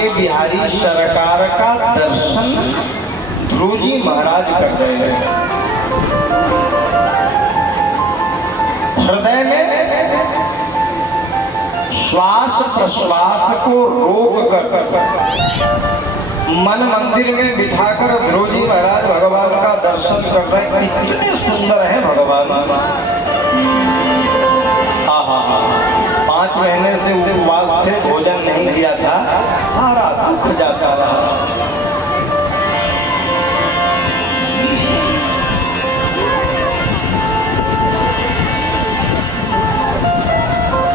बांके बिहारी सरकार का दर्शन ध्रुव जी महाराज कर रहे हैं। हृदय में श्वास प्रश्वास को रोक कर मन मंदिर में बिठाकर ध्रुव जी महाराज भगवान का दर्शन कर रहे हैं। इतने सुंदर है भगवान। आहा, 5 महीने से उपवास थे, भोजन नहीं किया था, सारा दुख जाता रहा।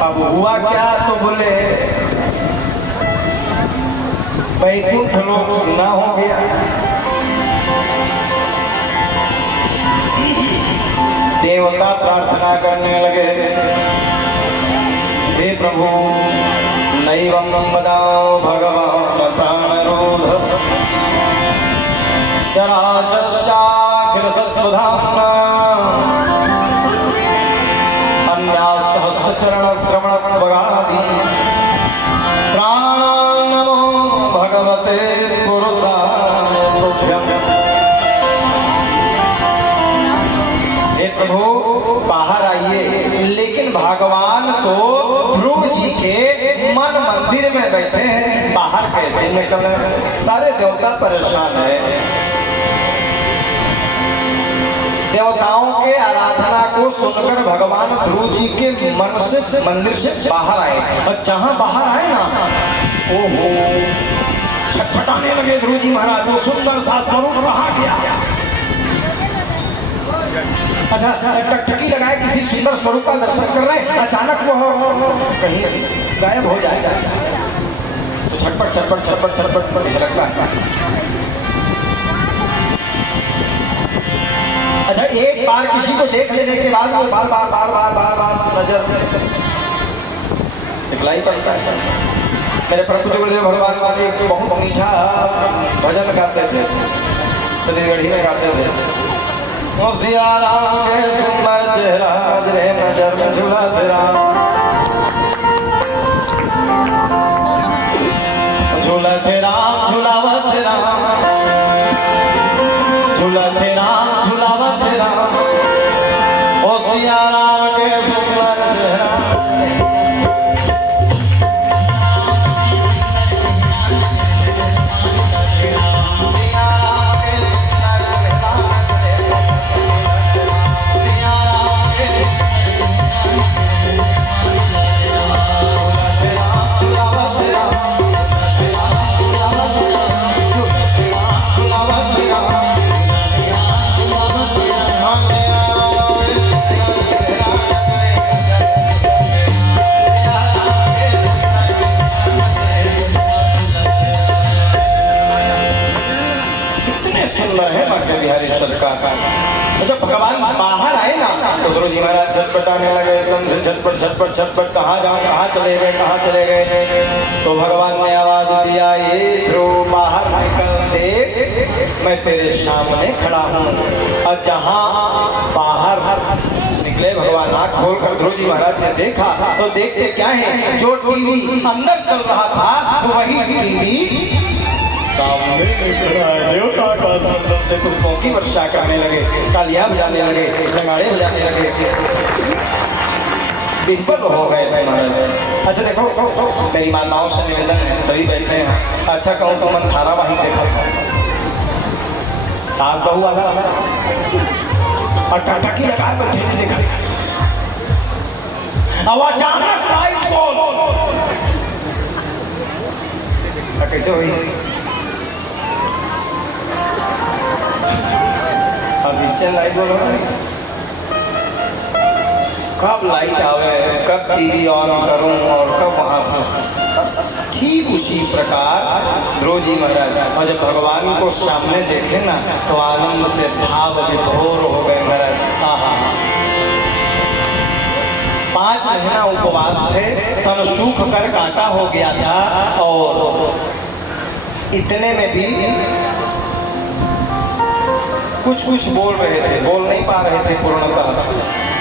अब हुआ क्या, तो बोले वैकुंठ लोक सुना हो गया। देवता प्रार्थना करने लगे, हे प्रभु नैवं वदाओ भगवान प्राणरूढ़ चराचरस्याखिल सत्त्वधाम्ना अन्यास्तहस्रचरण श्रवण त्वगादि प्राणान् नमो भगवते पुरुषाय तुभ्यम्। हे प्रभु बाहर आइए। लेकिन भगवान तो ध्रुव जी के मन मंदिर में बैठे हैं, बाहर कैसे निकले? सारे देवता परेशान है। देवताओं के आराधना को सुनकर भगवान ध्रुव जी के मन से मंदिर से बाहर आए, और जहां बाहर आए ना, ओहो, छटपटाने लगे ध्रुव जी महाराज। वो सुंदर सा स्वरूप कहाँ गया? अच्छा, टकटकी लगाए किसी सुंदर स्वरूप का दर्शन कर रहे हैं, अचानक वो कहीं गायब हो जाएगा तो छटपट छटपट छटपट छटपट ऐसा लगता है। अच्छा, एक बार किसी को देख लेने के बाद वो बार बार बार बार बार बार नजर दिखलाई पड़ता है। मेरे प्रभु गुरुदेव भगवान वाले बहुत मीठा भजन गाते थे, छत्तीसगढ़ी में गाते थे। सिया राम के सुंदर चेहरा रे नजर में झूला तेरा, झूला तेरा झूलावा तेरा, झूला तेरा झूलावा तेरा। ओ सिया राम के सुंदर चेहरा बिहारी सरकार का। जब भगवान बाहर आए ना, तो ध्रुव जी महाराज झटपटाने लगे, एकदम से झटपट झटपट झटपट, कहाँ जाऊँ, कहाँ चले गए, कहाँ चले गए। तो भगवान ने आवाज दिया, ये ध्रुव बाहर निकल दे, मैं तेरे सामने खड़ा हूँ। और जहाँ बाहर निकले भगवान, आँख खोलकर ध्रुव जी महाराज ने देखा, तो देखते क्या है, जो टीवी अंदर चल रहा था वही टीवी सामने खड़ा है। देवता का सुंदर से पुष्पों की वर्षा करने लगे, तालियां बजाने लगे, नगाड़े बजाने लगे, विफल हो गए थे महाराज। अच्छा देखो, मेरी माताओं से निवेदन है, सभी बैठे हैं, अच्छा कहूँ तो मन धारावाहिक देखा था, सास बहू वाला और टकटकी लगा बैठे थे, देखा अब अचानक लाइट कैसे हुई? लाइट बोलो, कब लाइट आवे, कब टीवी ऑन करूं और कब वहां बस ठीक उसी प्रकार ध्रुव जी महाराज। और जब भगवान को सामने देखे ना, तो आनंद से भाव विभोर हो गए महाराज। आहा, 5 महीना उपवास थे, तन सूख कर कांटा हो गया था, और इतने में भी कुछ कुछ बोल रहे थे, बोल नहीं पा रहे थे पूर्णतः।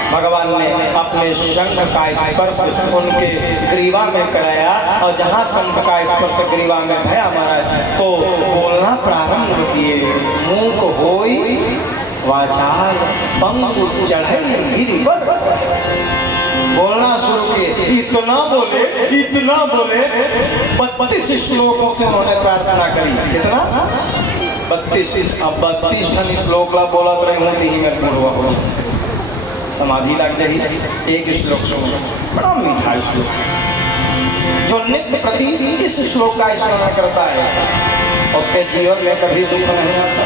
भगवान ने अपने शंख का स्पर्श उनके ग्रीवा में कराया और जहाँ शंख का स्पर्श ग्रीवा में भया महाराज तो बोलना प्रारंभ किए। मूक होई वाचाल पंगु चढ़ई गिरि पर, बोलना शुरू किए। इतना बोले 32 श्लोकों से उन्होंने प्रार्थना करी। कितना? 32। अब 32 ठन श्लोक ला बोलत रहे हूँ ही मेरे पूर्वा हो समाधि लग जाही। एक श्लोक सुनो, बड़ा मीठा श्लोक, जो नित्य प्रति इस श्लोक का स्मरण करता है उसके जीवन में कभी दुख नहीं आता।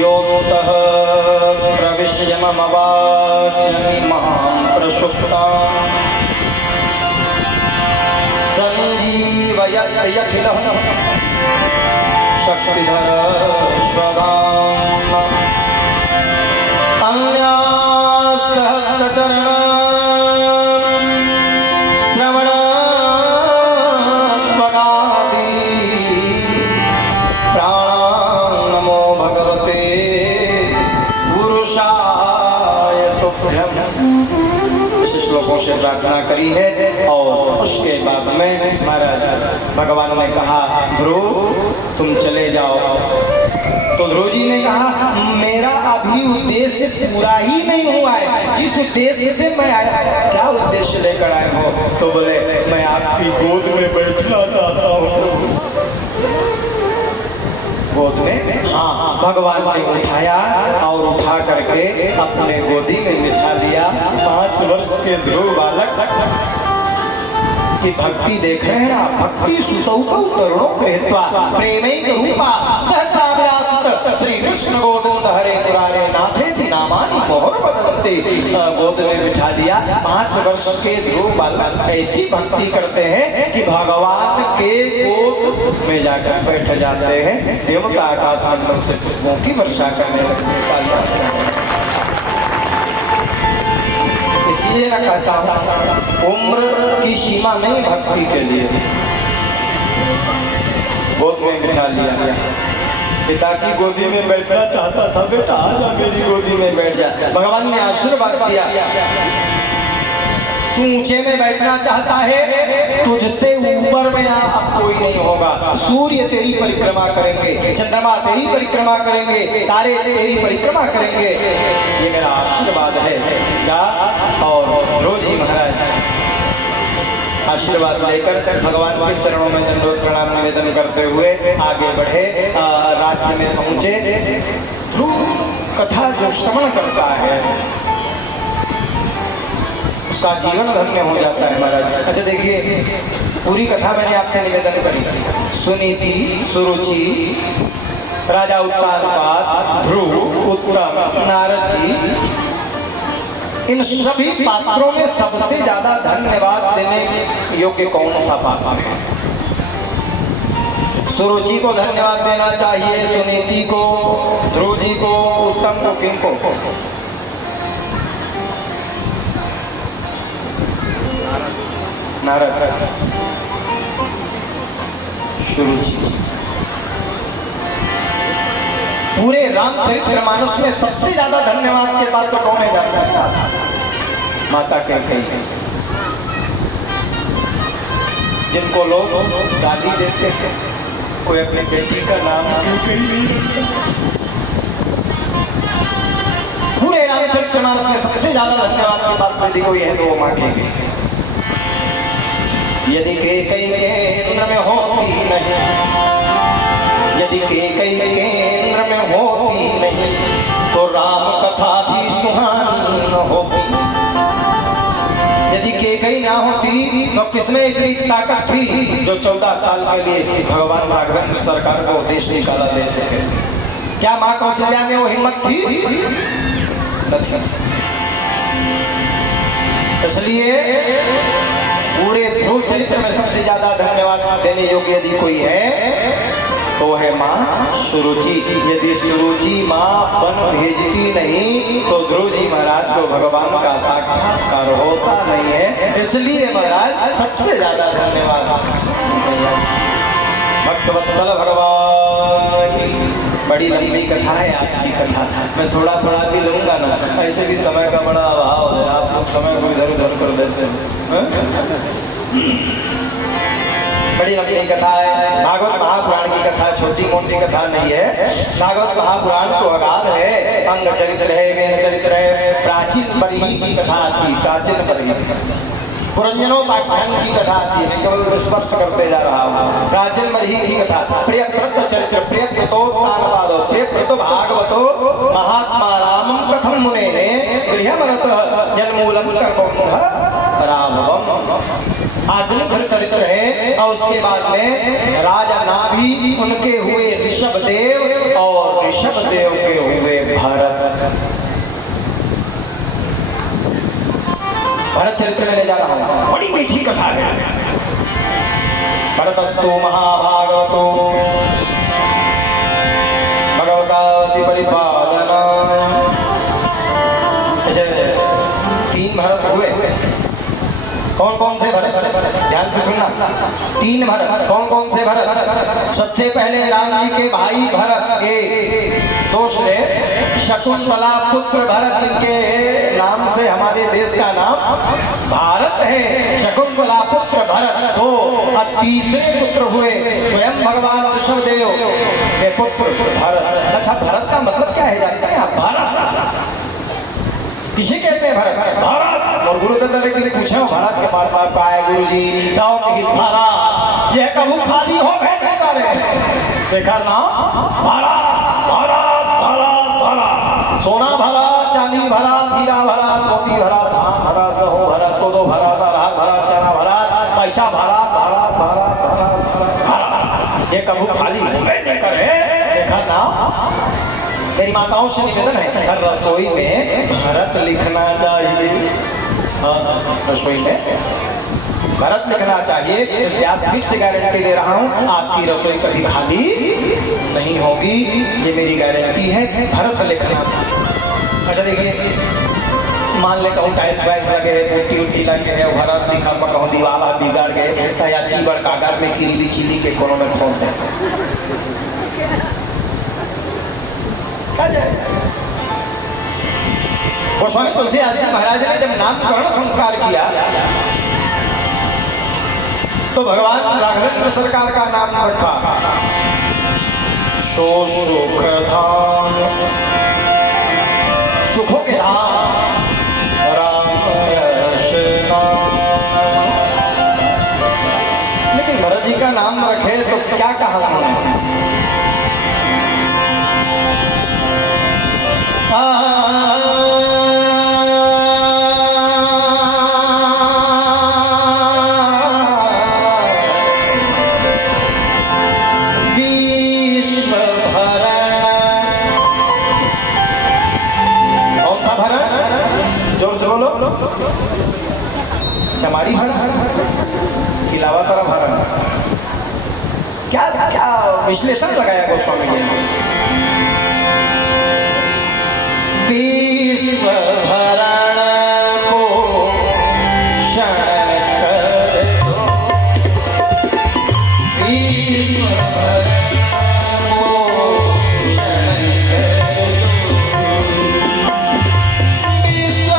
योगतः प्रविश्य मम वाचनि मां प्रसुप्तां संजीवयत् यखिलः शक्तिधर स्वदाम् अन्यास्तहस्तचरण श्रवणात्वगादि प्राणान् नमो भगवते पुरुषाय तुभ्यम्। इस श्लोकों से प्रार्थना करी है और उसके बाद में महाराज भगवान ने कहा ध्रुव तुम चले जाओ। तो ध्रुव जी ने कहा मेरा अभी उद्देश्य पूरा ही नहीं हुआ है, जिस उद्देश्य से मैं आया। क्या उद्देश्य लेकर आए हो? तो बोले मैं आपकी गोद में बैठना चाहता हूँ। गोद में? हाँ। भगवान ने उठाया और उठा करके अपने गोदी में बिठा लिया। 5 वर्ष के ध्रुव बालक की भक्ति देख रहे हैं आप। भक्ति सुसौतौ तरुणो गृहीत्वा प्रेमैक रूपा सहसा व्यासत श्री कृष्ण गोविंद हरे मुरारे नाथेति नामानि मोहर बदलते। गोद में बिठा दिया। 5 वर्ष के ध्रुव बालक ऐसी भक्ति करते हैं कि भगवान के गोद में जाकर बैठ जाते हैं। देवता आकाश मंडल से पुष्पों की वर्षा करने लगते। इसलिए ना कहता हूँ उम्र की सीमा नहीं भक्ति के लिए। गोद में बिठा लिया। पिता की गोदी में बैठना चाहता था, बेटा आजा मेरी गोदी में बैठ जा। भगवान ने आशीर्वाद दिया। तू ऊंचे में बैठना चाहता है, तुझसे ऊपर में अब कोई नहीं होगा। सूर्य तेरी परिक्रमा करेंगे, चंद्रमा तेरी परिक्रमा करेंगे, तारे तेरी परिक्रमा करेंगे। ये मेरा आशीर्वाद है। क्या? और ध्रुव जी महाराज आशीर्वाद लेकर भगवान के चरणों में दंडवत प्रणाम निवेदन करते हुए आगे बढ़े। राज्य में पहुंचे। ध्रुव कथा जो श्रवण करता है उसका जीवन धन्य हो जाता है महाराज। अच्छा देखिए, पूरी कथा मैंने आपसे निवेदन करी। सुनीति, सुरुचि, राजा उत्तानपाद, ध्रुव, उत्तम, नारद जी, इन सभी पात्रों में सबसे ज्यादा धन्यवाद देने योग्य कौन सा पात्र है? सुरुचि को धन्यवाद देना चाहिए, सुनीति को, ध्रुव जी को, उत्तम को, किनको? नारद। सुरुचि। पूरे रामचरितमानस में सबसे ज्यादा धन्यवाद के पात्र कौन है जानता है? माता कैकेयी, जिनको लोग गाली देते हैं। कोई अपनी बेटी का नाम कैकेयी नहीं रखता। पूरे रामचरितमानस में सबसे ज्यादा धन्यवाद के पात्र यदि कोई है तो वो माँ कैकेयी। यदि कैकेयी केंद्र में होती नहीं, यदि कैकेयी केंद्र में होती नहीं तो राम कथा भी सुहानी न होती। यदि कैकेयी ना होती तो किसमें इतनी ताकत थी जो 14 साल के लिए भगवान राघवेंद्र सरकार को देश निकाला दे सके? क्या माँ कौशल्या में वो हिम्मत थी? नहीं। इसलिए पूरे ध्रुव चरित्र में सबसे ज्यादा धन्यवाद देने योग्य यदि कोई है तो है माँ सुरुचि। यदि सुरुचि माँ बन भेजती नहीं तो ध्रुव जी महाराज को भगवान का साक्षात्कार होता नहीं है। इसलिए महाराज सबसे ज्यादा धन्यवाद भक्तवत्सल भगवान। बड़ी लंबी कथा है आज की कथा, मैं थोड़ा थोड़ा भी लूंगा ना, ऐसे भी समय का बड़ा अभाव है, आप लोग समय को इधर उधर कर देते हैं। बड़ी लंबी कथा है, भागवत महापुराण की कथा, छोटी मोटी कथा नहीं है। भागवत महापुराण को अगाध है, अंग चरित्र है, वेद चरित्र है, प्राचीन बरही की कथा आती है, प्राचीन बरही पुरंजनोपाख्यान की कथा आती है, केवल स्पर्श करते जा रहा हूँ। प्राचीन बरही की कथा, प्रियव्रत चरित्र, प्रियव्रतोत्तानपादो, प्रियव्रतो भागवतो महात्मा रामं कथम मुने गृहमरत जन्मूलम कर्मोन्मोह राघवम। आधुनिक चरित्र है। और उसके बाद में राजा नाभि, उनके हुए ऋषभदेव और ऋषभदेव के हुए भरत। भरत चरित्र में ले जा रहा हूं, बड़ी मीठी कथा है। भरतस्तु महाभागवतो भगवतादि परिपालना। तीन भरत हुए। कौन कौन से भरत? ध्यान से सुनना, तीन भरत। कौन कौन से भरत? सबसे पहले राम जी के भाई भरत के दूसरे शकुंतला पुत्र भरत, जिनके नाम से हमारे देश का नाम भारत है। शकुंतला पुत्र भरत दो, और तीसरे पुत्र हुए स्वयं भगवान ऋषभदेव के पुत्र भरत। अच्छा, भरत का मतलब क्या है जानते हैं आप? भारत किसे कहते हैं? भरत, भारत। और गुरु दत्त एक दिन पूछे भारत के बार बार का है गुरु जी, भारत यह कबू खाली हो गए नहीं करे, देखा ना, भारत भारत भारत भारत, सोना भरा, चांदी भरा, हीरा भरा, मोती भरा, धान भरा, गेहूं भरा, कोदो भरा, राग भरा, चना भरा, पैसा भरा, भरा भरा भरा भरा, ये कबू खाली नहीं करे, देखा ना। मेरी माताओं से निवेदन है, हर रसोई में भरत लिखना चाहिए। रसोई में भरत लिखना चाहिए। इस व्यासपीठ से गारंटी दे रहा हूँ, आपकी रसोई कभी खाली नहीं होगी, ये मेरी गारंटी है। भरत लिखना। अच्छा देखिए, मान ले कहूँ टाइल्स वाइल्स लगे है, पुट्टी उट्टी लगे है, भरत लिखा पर कहूँ दीवार बिगाड़ गए, या कीबड़ कागज में किरीली चिली के कोनो में खोल दे, गोस्वामी तुलसीदास जी महाराज ने जब नामकरण संस्कार किया तो भगवान राघवेंद्र सरकार का नाम रखा सो सुख धाम, सुखों के धाम राम यश नाम। लेकिन भरत जी का नाम रखे तो क्या कहा उन्होंने? चमारी भरण, खिलावा तरह भरण, क्या क्या विश्लेषण लगाया गोस्वामी जी ने। विश्व भरण को शरण कर दो, विश्व भरण को शरण कर दो, विश्व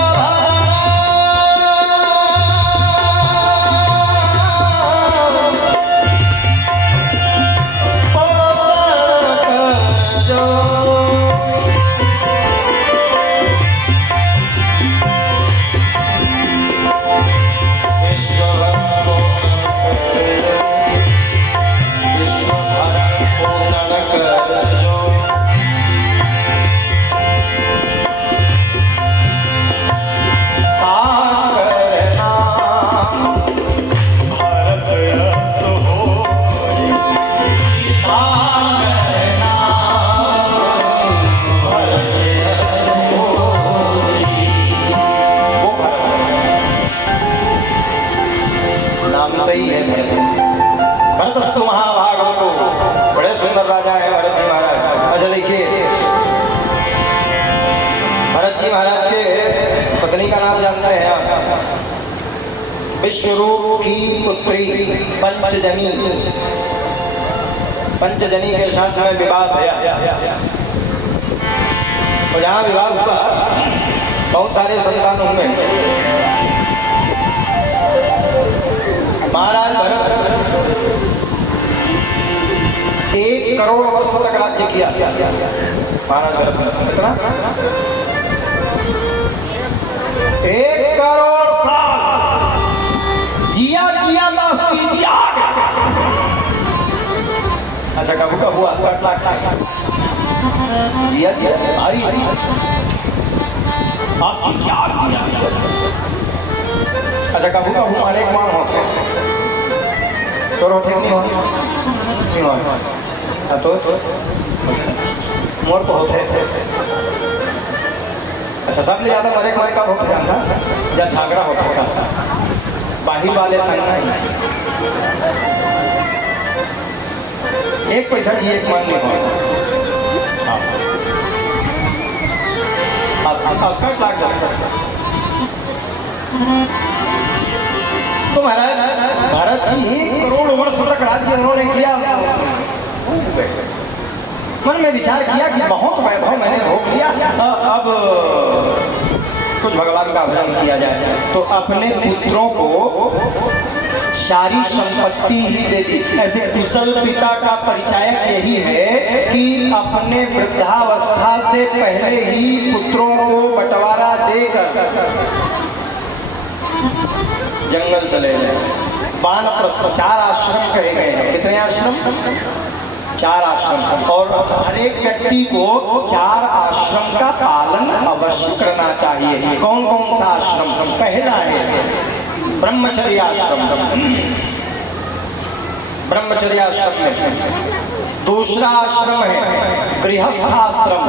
सही है। भरतस्तु महाभागवतो, बड़े सुंदर राजा है भरत जी महाराज। अच्छा देखिए, भरत जी महाराज के पत्नी का नाम जानते हैं आप? विष्णुरूप की पुत्री पंचजनी। पंचजनी के साथ में विवाह भया। और जहाँ विवाह हुआ बहुत सारे संतान होंगे। महाराज भरत 1 करोड़ वर्ष तक राज्य किया। महाराज भरत कितना? 1 करोड़ साल जिया था उसकी आग। अच्छा कबू 68 लाख था जिया भारी अच्छा कबू हमारे कौन होते तो होते नहीं हो तो मोर को होते थे। अच्छा सबसे ज्यादा मरे कब होते था जब झगड़ा होता था बाहिर वाले संग। 1 पैसा जी 1 मन नहीं होगा। 68 लाख तो महाराज भारत जी 1 करोड़ वर्ष तक राज्य उन्होंने किया। मन में विचार किया कि बहुत वैभव मैंने भोग लिया, अब कुछ भगवान का भजन किया जाए। तो अपने पुत्रों को सारी संपत्ति ही दे दी। ऐसे कुशल पिता का परिचायक यही है कि अपने वृद्धावस्था से पहले ही पुत्रों को बंटवारा देकर जंगल चले गए। वानप्रस्थ 4 आश्रम कहे गए हैं। कितने आश्रम? 4 आश्रम। और हर एक व्यक्ति को 4 आश्रम का पालन अवश्य करना चाहिए। कौन कौन सा आश्रम? पहला है ब्रह्मचर्य आश्रम। ब्रह्मचर्य आश्रम में दूसरा आश्रम है गृहस्थाश्रम।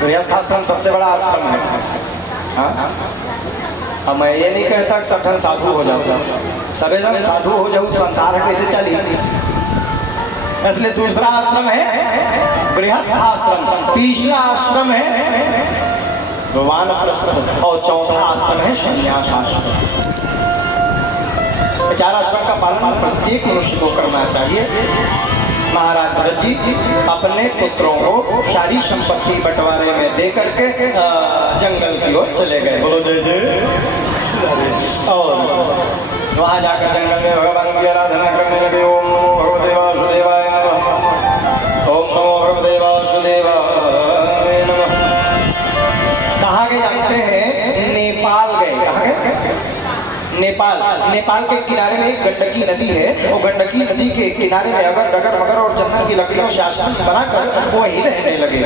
गृहस्थाश्रम सबसे बड़ा आश्रम है। हाँ अब मैं ये नहीं कहता कि सब जन साधु हो जाओ, सबे जन साधु हो जाओ संसार कैसे चली। इसलिए दूसरा आश्रम है गृहस्थाश्रम, तीसरा आश्रम है वानप्रस्थ और चौथा आश्रम है संन्यास आश्रम। 4 आश्रम का पालन प्रत्येक मनुष्य को करना चाहिए। महाराज भरत जी अपने पुत्रों को सारी संपत्ति बंटवारे में दे करके जंगल की ओर चले गए। बोलो जय जय। और वहां जाकर जंगल में भगवान की आराधना करने लगे। ओम नमो भगवते वासुदेवाय नमः। ओम नमो भगवते वासुदेवाय नमः। कहाँ गए जानते हैं? नेपाल गए। कहाँ गए? नेपाल। नेपाल के किनारे में एक गंडकी नदी है। वो गंडकी नदी के किनारे में अगर डगर मगर और चंदन की लकड़ियों से आश्रम बनाकर वो वहीं रहने लगे।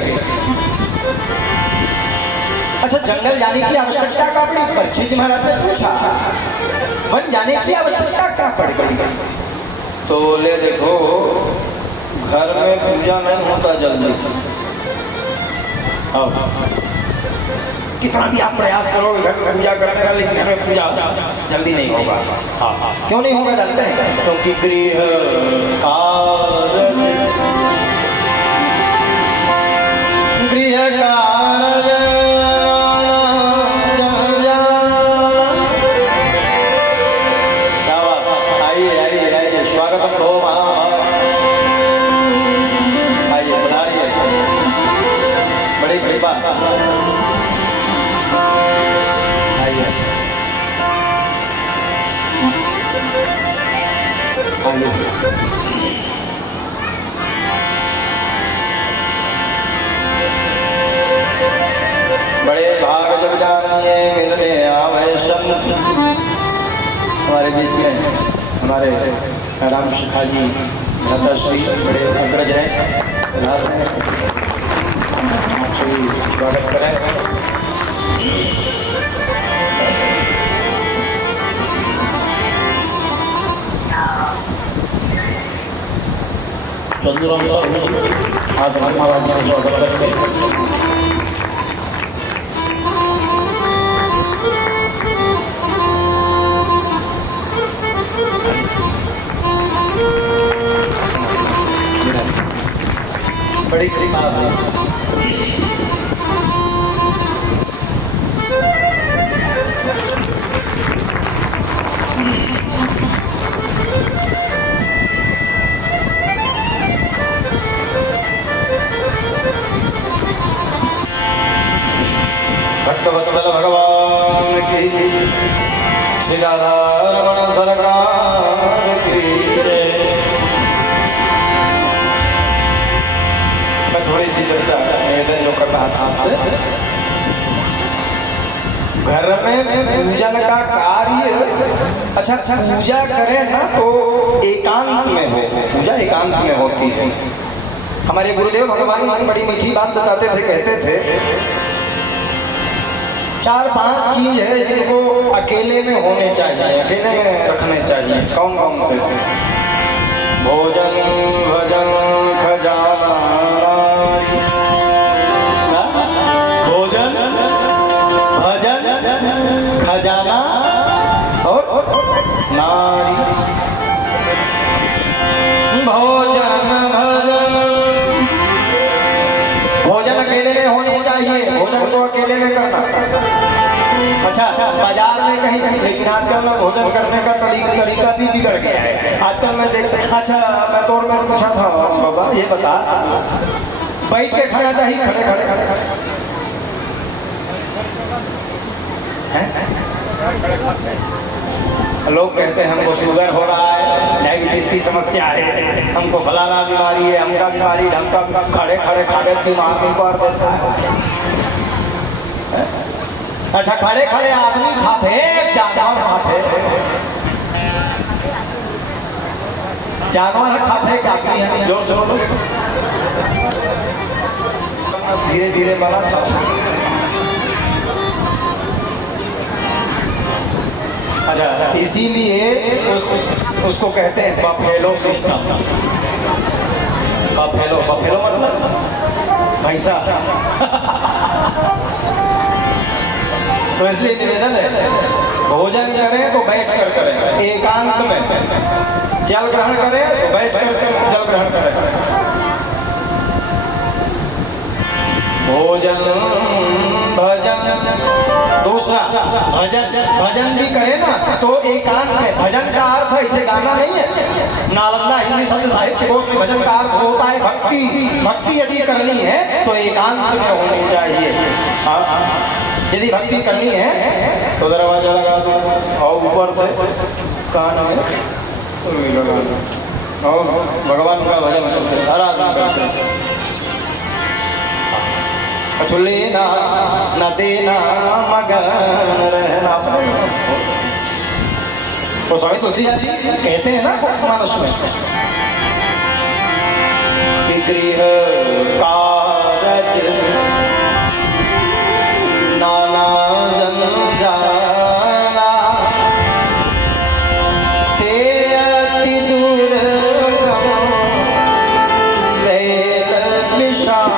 अच्छा जंगल जाने की आवश्यकता क्या पड़ी? परीक्षित महाराज ने पूछा वन जाने की आवश्यकता क्या पड़ गई? तो बोले देखो घर में पूजा नहीं होता जल्दी। कितना भी आप प्रयास करोगे घर में पूजा करने का, लेकिन घर में पूजा जल्दी नहीं होगा। हाँ क्यों नहीं होगा जानते हैं? क्योंकि गृह कार्य बड़े भाग जब जानिए मिलने आवे संत। हमारे बीच में हमारे राम शिखा जी माताश्री बड़े अग्रज हैं, स्वागत करें। आज धर्मावाद स्वागत करें। बड़ी कृपा है। श्री राधा रमण सरकार की जय। मैं थोड़ी सी चर्चा निवेदन जो कर रहा था आपसे, घर में पूजन का कार्य अच्छा पूजा करें ना तो एकांत में हो, पूजा एकांत में होती है। हमारे गुरुदेव भगवान बड़ी मीठी बात बताते थे, कहते थे 4-5 चीज है जिनको अकेले में होने चाहिए, अकेले में रखने चाहिए। कौन कौन से? भोजन भजन खजाना, भोजन भजन खजाना और नारी। भोजन भजन, भोजन अकेले में होने चाहिए, भोजन को अकेले में करना। अच्छा बाजार में कहीं कहीं, लेकिन आजकल ना भोजन करने का तरीका भी बिगड़ गया है। आजकल मैं देख, अच्छा मैं तो मैं पूछा था बाबा ये बता, बैठ के खाना चाहिए खड़े खड़े खड़े खड़े? लोग कहते हैं हमको शुगर हो रहा है, डायबिटीज की समस्या है, हमको फलाना बीमारी है, हमका बीमारी, ढमका, खड़े खड़े खाने दिमाग में पार देता है। अच्छा खड़े खड़े आदमी खाते, जानवर खाते, जानवर खाते क्या आदमी है? जोर से बोलो। धीरे धीरे बना था। अच्छा इसीलिए उसको कहते हैं बफेलो सिस्टम। बफेलो, बफेलो मतलब भैंसा। तो इसलिए निवेदन है भोजन करें तो बैठ कर करें, एकांत में। जल ग्रहण करें तो बैठ कर जल ग्रहण करें। भोजन भजन, दूसरा भजन, भजन भी करे ना तो एकांत में। भजन का अर्थ ऐसे गाना नहीं है। नालंदा हिंदी शब्द साहित्य कोश में भजन का अर्थ होता है भक्ति। भक्ति यदि करनी है तो एकांत में होनी चाहिए। यदि भक्ति करनी है तो दरवाजा लगा दो और ऊपर से कान में लगा दो और भगवान का भजन आराधना करते हैं। लेना न देना मगन रहना। तो स्वामी तुलसीदास जी कहते हैं ना मानस में कि गृह कारज नाना जंजाला ते अति दुर्गम शैल विशाल।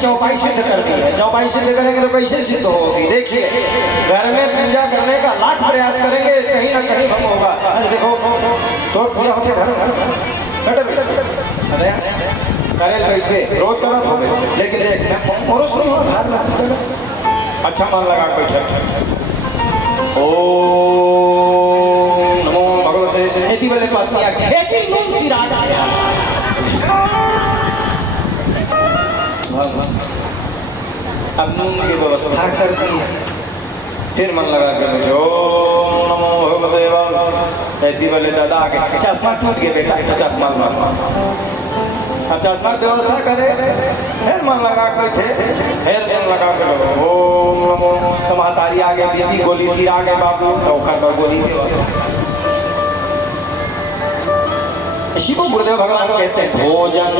चौपाई सिद्ध करनी है। चौपाई सिद्ध करेंगे तो कैसे सिद्ध होगी? देखिए घर में पूजा करने का लाख प्रयास करेंगे, कहीं ना कहीं भंग होगा। देखो तो पूजा होते घर करे बैठ के रोज करा तो, लेकिन देख और नहीं हो घर में अच्छा मन लगा बैठे। ओम नमो भगवते इति वाले बात किया खेती नून सिरा आया। अब नून की व्यवस्था कर दी है, फिर मन लगा के मुझे ओम नमो भगवते ऐसी वाले दादा आगे चश्मा टूट गया बेटा, चश्मा अब चश्मा की व्यवस्था करे, फिर मन लगा के बैठे, फिर मन लगा के ओम नमो। तो महतारी आगे बीबी गोली सिर आगे बाबू चौखा पर गोली की व्यवस्था। इसी को गुरुदेव भगवान कहते हैं भोजन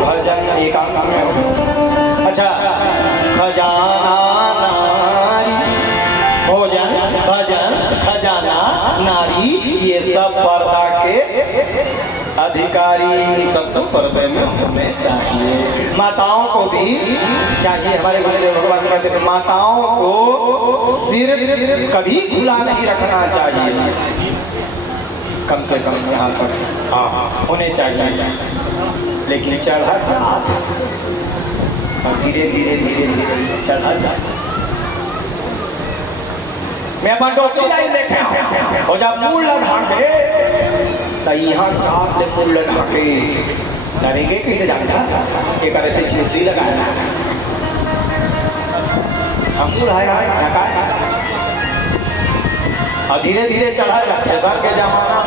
भजन एकांत में। अच्छा खजाना नारी, भोजन भजन खजाना नारी, ये सब पर्दा के अधिकारी सबको पर्दे में होने चाहिए। माताओं को भी चाहिए, हमारे गुरुदेव भगवान कहते हैं माताओं को सिर कभी खुला नहीं रखना चाहिए, कम से कम यहाँ तक हाँ होने चाहिए। लेकिन चढ़ा क्या धीरे धीरे धीरे धीरे चढ़ा जाए। मैं अपन डोकरी जाई देखे हो जब मूल लगा के तो यहाँ चाट ले मूल लगा के डरेंगे किसे जानता कि करे से छुरी लगाया हम मूल है ना और धीरे धीरे चढ़ा जाते ऐसा के जमाना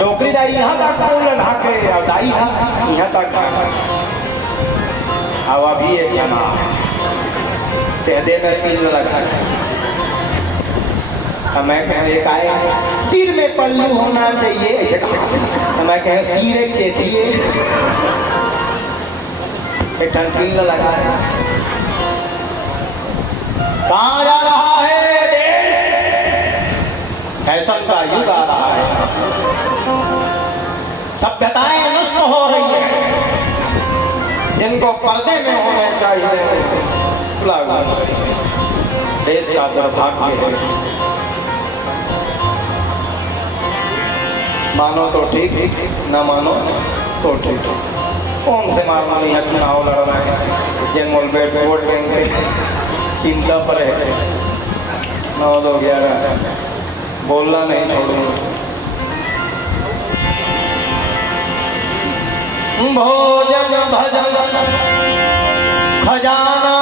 डोकरी जाई यहाँ तक मूल लगा के और दाई यहाँ तक अब अभी एक जना कहदे में पिन लगा हमें कहे आए सिर में पल्लू होना चाहिए, हमें कहे सिर एक चेतिए एक पिन लगा है। कहाँ जा रहा है देश, फैशन का युग आ रहा है, सभ्यताएं नष्ट हो रही है, जिनको पर्दे में होने चाहिए देश का दुर्भाग्य है। मानो तो ठीक ना मानो तो ठीक, कौन से मारना नहीं है, चुनाव लड़ना है, जनरल बेट वोट बैंक के चिंता पर है 9-2-11 बोलना नहीं छोड़ूंगा। भोजन भजन खजाना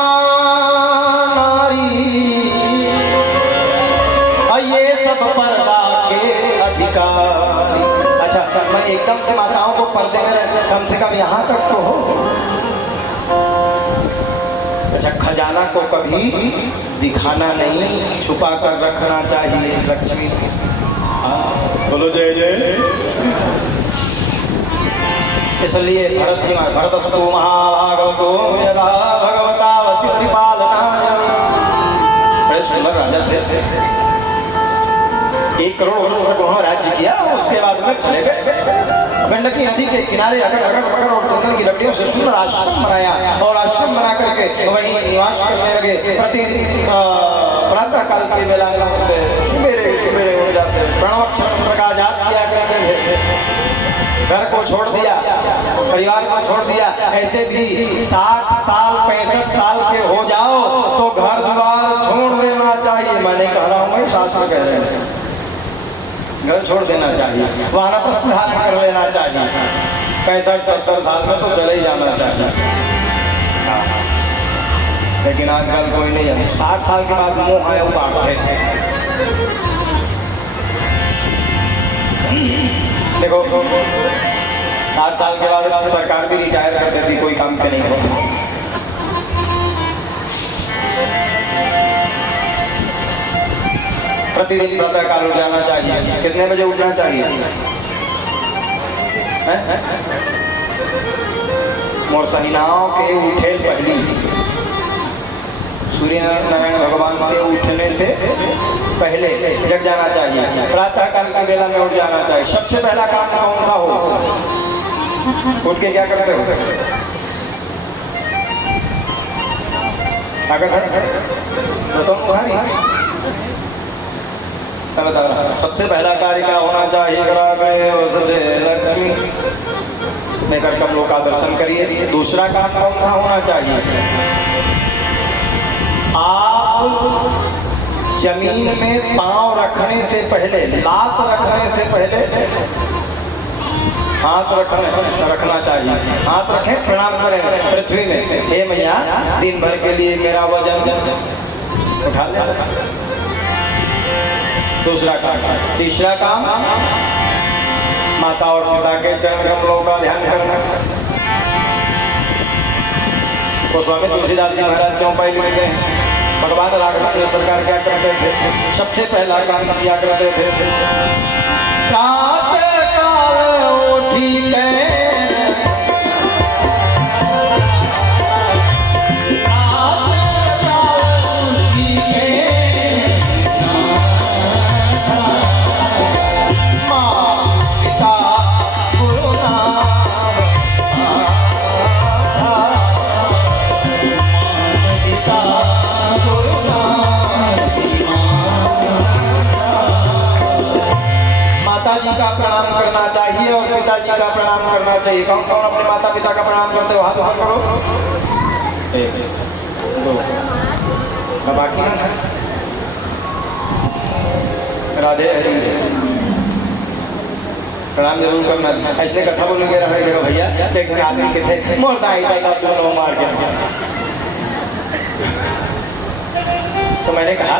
नारी ये सब पर्दा के अधिकारी। अच्छा मैं एकदम से माताओं को पर्दे में कम से कम यहाँ तक तो हो। अच्छा खजाना को कभी दिखाना नहीं, छुपा कर रखना चाहिए। लक्ष्मी बोलो जय जय। इसलिए भरत जी भरतस्तु महाभागवतो यदा भगवतावती परिपालनाय, बड़े सुंदर राजा थे, 1 करोड़ वर्ष तक वहाँ राज्य किया। उसके बाद में चले गए गंडकी नदी के किनारे अगर पकड़ और चंदन की लकड़ियों से सुंदर आश्रम बनाया और आश्रम बना करके वहीं निवास करने लगे। प्रतिदिन प्रातः काल की बेला सुबेरे सुबेरे हो जाते, प्रणवाक्षर का जाप किया करते थे। घर को छोड़ दिया, परिवार को छोड़ दिया। ऐसे भी 60 साल 65 साल के हो जाओ तो घर द्वार छोड़ देना चाहिए। मैंने कह रहा हूँ, मैं शास्त्र कह रहे हैं, घर छोड़ देना चाहिए, वानप्रस्थ धारण कर लेना चाहिए। 65-70 साल में तो चले ही जाना चाहिए। लेकिन आजकल कोई नहीं है, 60 साल के बाद मुँह आए उबारते देखो 60 साल के बाद सरकार भी रिटायर कर देती, कोई काम पे नहीं होता। प्रतिदिन प्रातः काल उठ जाना चाहिए। कितने बजे उठना चाहिए? मोर सहीनाओं के उठे पहली सूर्य नारायण भगवान के उठने से पहले जग जाना चाहिए। प्रातः काल की बेला में उठ जाना चाहिए। सबसे पहला काम कौन सा हो? उठ के क्या करते हो? अगर तो बता रहा, सबसे पहला कार्य क्या होना चाहिए? लक्ष्मी में कर कमलों का दर्शन करिए। दूसरा काम कौन सा होना चाहिए? आप जमीन में पांव रखने से पहले, लात रखने से पहले हाथ रखना चाहिए। हाथ रखें, प्रणाम करें पृथ्वी में, हे मैया दिन भर के लिए मेरा वजन उठा ले। दूसरा काम। तीसरा काम माता और पिता के चरण कमलों का ध्यान करना। तो स्वामी तुलसीदास जी महाराज चौपाई लिखते हैं, भगवान राघवेंद्र सरकार क्या करते थे? सबसे पहला काम किया करते थे, प्रातः काल उठिते माता पिता का प्रणाम करना चाहिए और पिताजी का प्रणाम करना चाहिए। कौन कौन अपने माता पिता का प्रणाम करते हो? हाथ ऊपर करो। एक दो बाकी ना राधे हरि प्रणाम जरूर करना। ऐसे कथा बोल के रहे भैया एक आदमी के थे मोरता ही था दोनों मार के। तो मैंने कहा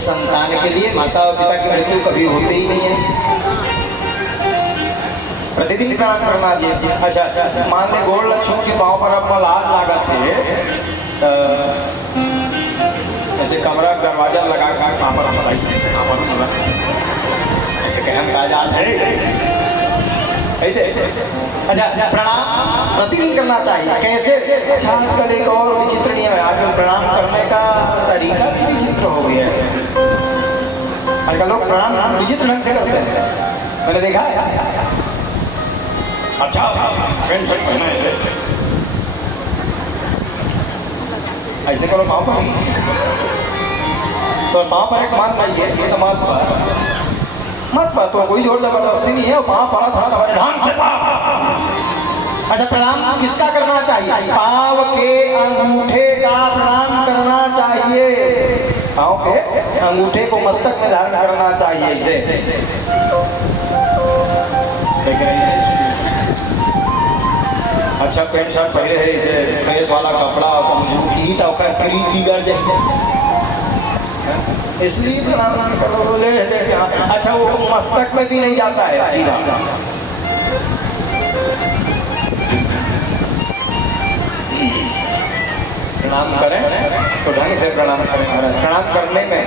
संतान के लिए माता और पिता की मृत्यु कभी होती ही नहीं है, प्रतिदिन प्रणाम करना चाहिए। अच्छा मान ले गोड़ लक्ष्यों के पाँव पर अब लाद लागत है, ऐसे कमरा दरवाजा लगा कर कहाँ पर ऐसे कहम काजात है। अच्छा प्रणाम प्रतिदिन करना चाहिए। कैसे? अच्छा आजकल एक और विचित्र नियम है, आजकल प्रणाम करने का तरीका भी विचित्र हो गया है। आजकल लोग प्रणाम विचित्र ढंग से करते हैं, मैंने देखा है। अच्छा पैंट शर्ट पहना है ऐसे करो पाँव पर, तो पाँव पर एक मान नहीं है तो मत तो कोई जोर जबरदस्ती नहीं है, पाँव पड़ा था ढंग से। अच्छा प्रणाम किसका करना चाहिए? पाँव के अंगूठे का प्रणाम करना चाहिए। पाँव के अंगूठे को मस्तक में धारण करना चाहिए इसे। अच्छा पैंट शर्ट पहले है इसे प्रेस वाला कपड़ा की तो बिगड़ जाए, इसलिए प्रणाम करो बोले। अच्छा वो मस्तक में भी नहीं जाता है सीधा। प्रणाम करें तो ढंग से प्रणाम करें। प्रणाम करने में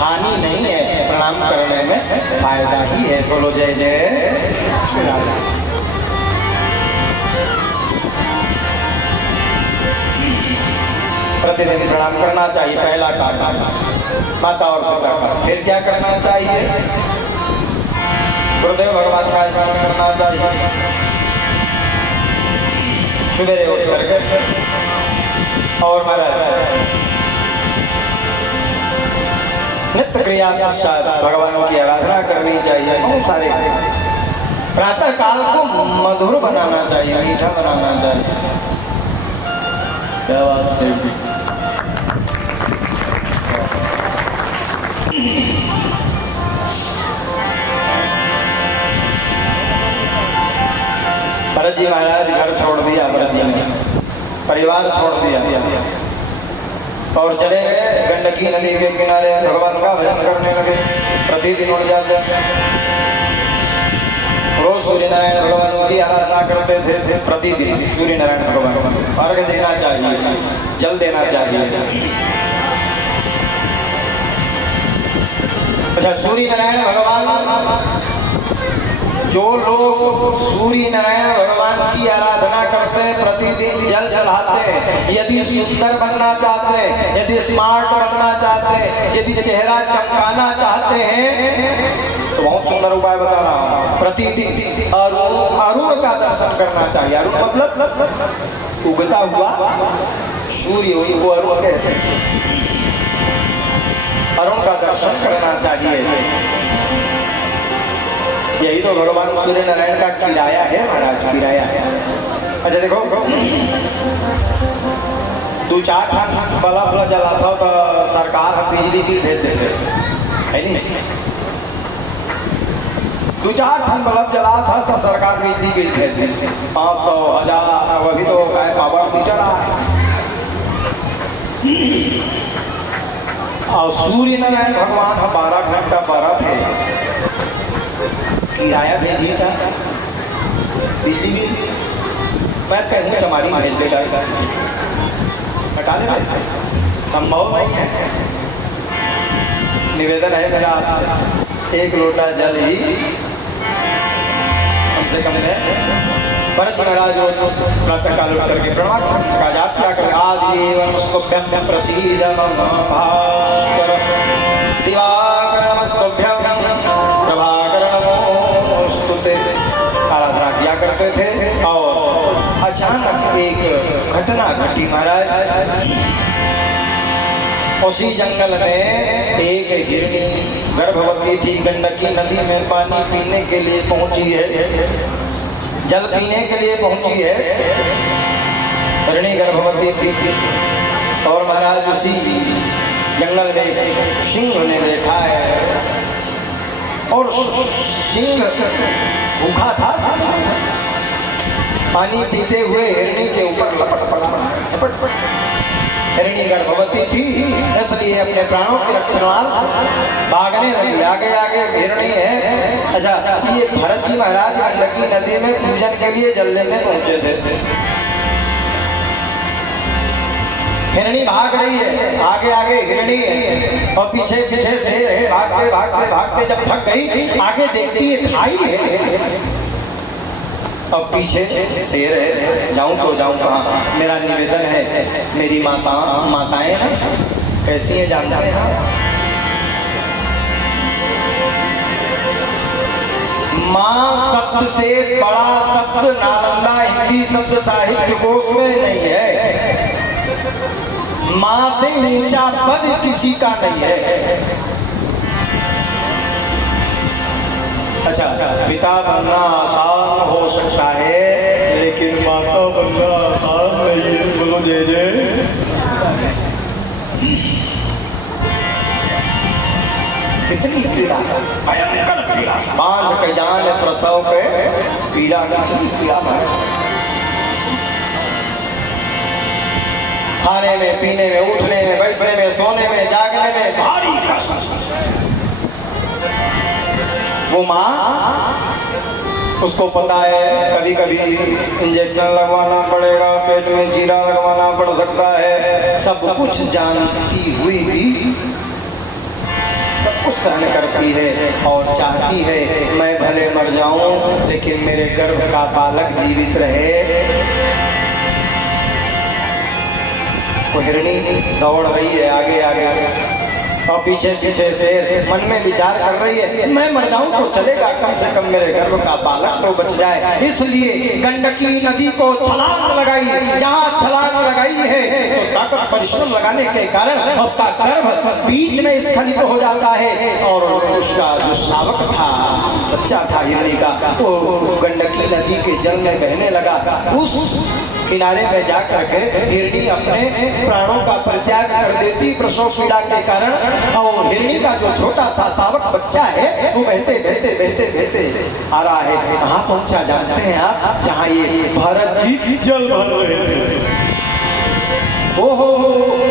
हानि नहीं है, प्रणाम करने में फायदा ही है। बोलो जय जय श्री राम। प्रतिदिन प्रणाम करना चाहिए, पहला काम माता और पिता का। फिर क्या करना चाहिए? गुरुदेव भगवान का स्मरण करना चाहिए। सवेरे उठ करके और महाराज नित्य क्रिया पश्चात भगवान की आराधना करनी चाहिए। बहुत सारे प्रातः काल को मधुर बनाना चाहिए, मीठा बनाना चाहिए। क्या बात है। भरत जी महाराज घर छोड़ दिया, भरत जी ने परिवार छोड़ दिया और चले गए गंडकी नदी के किनारे भगवान का भजन करने लगे। प्रतिदिन उठ जाते, रोज सूर्य नारायण भगवान की आराधना करते थे। प्रतिदिन सूर्य नारायण भगवान अर्घ देना चाहिए, जल देना चाहिए। अच्छा सूर्य नारायण भगवान, जो लोग सूर्य नारायण भगवान की आराधना करते हैं, प्रतिदिन जल चढ़ाते हैं, यदि सुंदर बनना चाहते हैं, यदि स्मार्ट बनना चाहते हैं, यदि चेहरा चमकाना चाहते हैं तो बहुत सुंदर उपाय बता रहा हूँ। प्रतिदिन अरुण का दर्शन करना चाहिए। अरुण मतलब उगता हुआ सूर्य, को अरुण कहते हैं। अरुण का दर्शन करना चाहिए। यही तो भगवान सूर्य नारायण का किराया है महाराज, किराया है। अच्छा देखो 2-4 बल्ब जला था तो सरकार हम बिजली बिल भेज देते है नहीं। 2-4 बल्ब जला था तो सरकार बिजली बिल भेज देती 500, 1000। अभी तो पावर मीटर आ है। और सूर्य नारायण भगवान हम 12 घंटा व्रत है, किराया भेजिए था बिजली बिल। मैं कहूँ चमारी भेज देगा, हटा ले, संभव नहीं है। निवेदन है मेरा आपसे, 1 लोटा जल ही कम से कम है। भरत जी महाराज प्रातः काल उठ करके प्रणव का जाप क्या करें? आदिदेवं प्रसीद मम भास्कर दिवाकरमस्तुभ्यं प्रभाकर नमोस्तुते आराधना किया करते थे। और अचानक एक घटना घटी महाराज। उसी जंगल में एक हिरणी गर्भवती थी, गंडकी नदी में पानी पीने के लिए पहुंची है, जल पीने के लिए पहुंची है। हिरणी गर्भवती थी और महाराज उसी जंगल में सिंह ने देखा है और सिंह भूखा था, पानी पीते हुए हिरणी के ऊपर लपट पड़ा। हिरणी गर्भवती थी इसलिए अपने प्राणों की रक्षणार्थ भागने लगी। आगे आगे हिरणी है। अच्छा, ये भरत जी महाराज गंडकी नदी में पूजन के लिए जल लेने पहुंचे थे। हिरणी भाग रही है, आगे आगे हिरणी है और पीछे पीछे शेर है। भागते भागते भागते जब थक गई, आगे देखती है खाई है और पीछे शेर है। जाऊं तो जाऊं कहाँ? मेरा निवेदन है, मेरी माताएं ना कैसी हैं जानते हैं? माँ शब्द से बड़ा शब्द नालंदा हिंदी शब्द साहित्य कोश में नहीं है। माँ से ऊंचा पद किसी का नहीं है। अच्छा, पिता बनना आसान हो सकता है लेकिन माता बनना आसान नहीं है। बोलो जय जय। कितनी पीड़ा, भयंकर पीड़ा, बांझ के जान प्रसव के पीड़ा, कितनी पीड़ा है। खाने में, पीने में, उठने में, बैठने में, सोने में, जागने में भारी कष्ट। वो माँ, उसको पता है कभी कभी इंजेक्शन लगवाना पड़ेगा, पेट में जीरा लगवाना पड़ सकता है। सब कुछ जानती हुई भी सब कुछ सहन करती है और चाहती है मैं भले मर जाऊं लेकिन मेरे गर्भ का बालक जीवित रहे। वो हिरणी दौड़ रही है आगे आगे और पीछे पीछे शेर मन में विचार कर रही है मैं मर जाऊं तो चलेगा, कम से कम मेरे गर्भ का बालक तो बच जाए। इसलिए गंडकी नदी को छलांग लगाई। जहां छलांग लगाई है तो ताकत परिश्रम लगाने के कारण उसका गर्भ बीच में स्खलित हो जाता है और उसका जो शावक था, बच्चा था हिरणी का, वो गंडकी नदी के जल में बहने लगा। उस किनारे में जाकर के हिरणी अपने प्राणों का परित्याग कर देती प्रसव पीड़ा के कारण। और हिरणी का जो छोटा सा शावक बच्चा है वो बहते बहते बहते बहते आ रहा है। कहाँ पहुंचा जानते हैं आप? जहाँ ये भरत जी जल भर रहे थे। ओहो,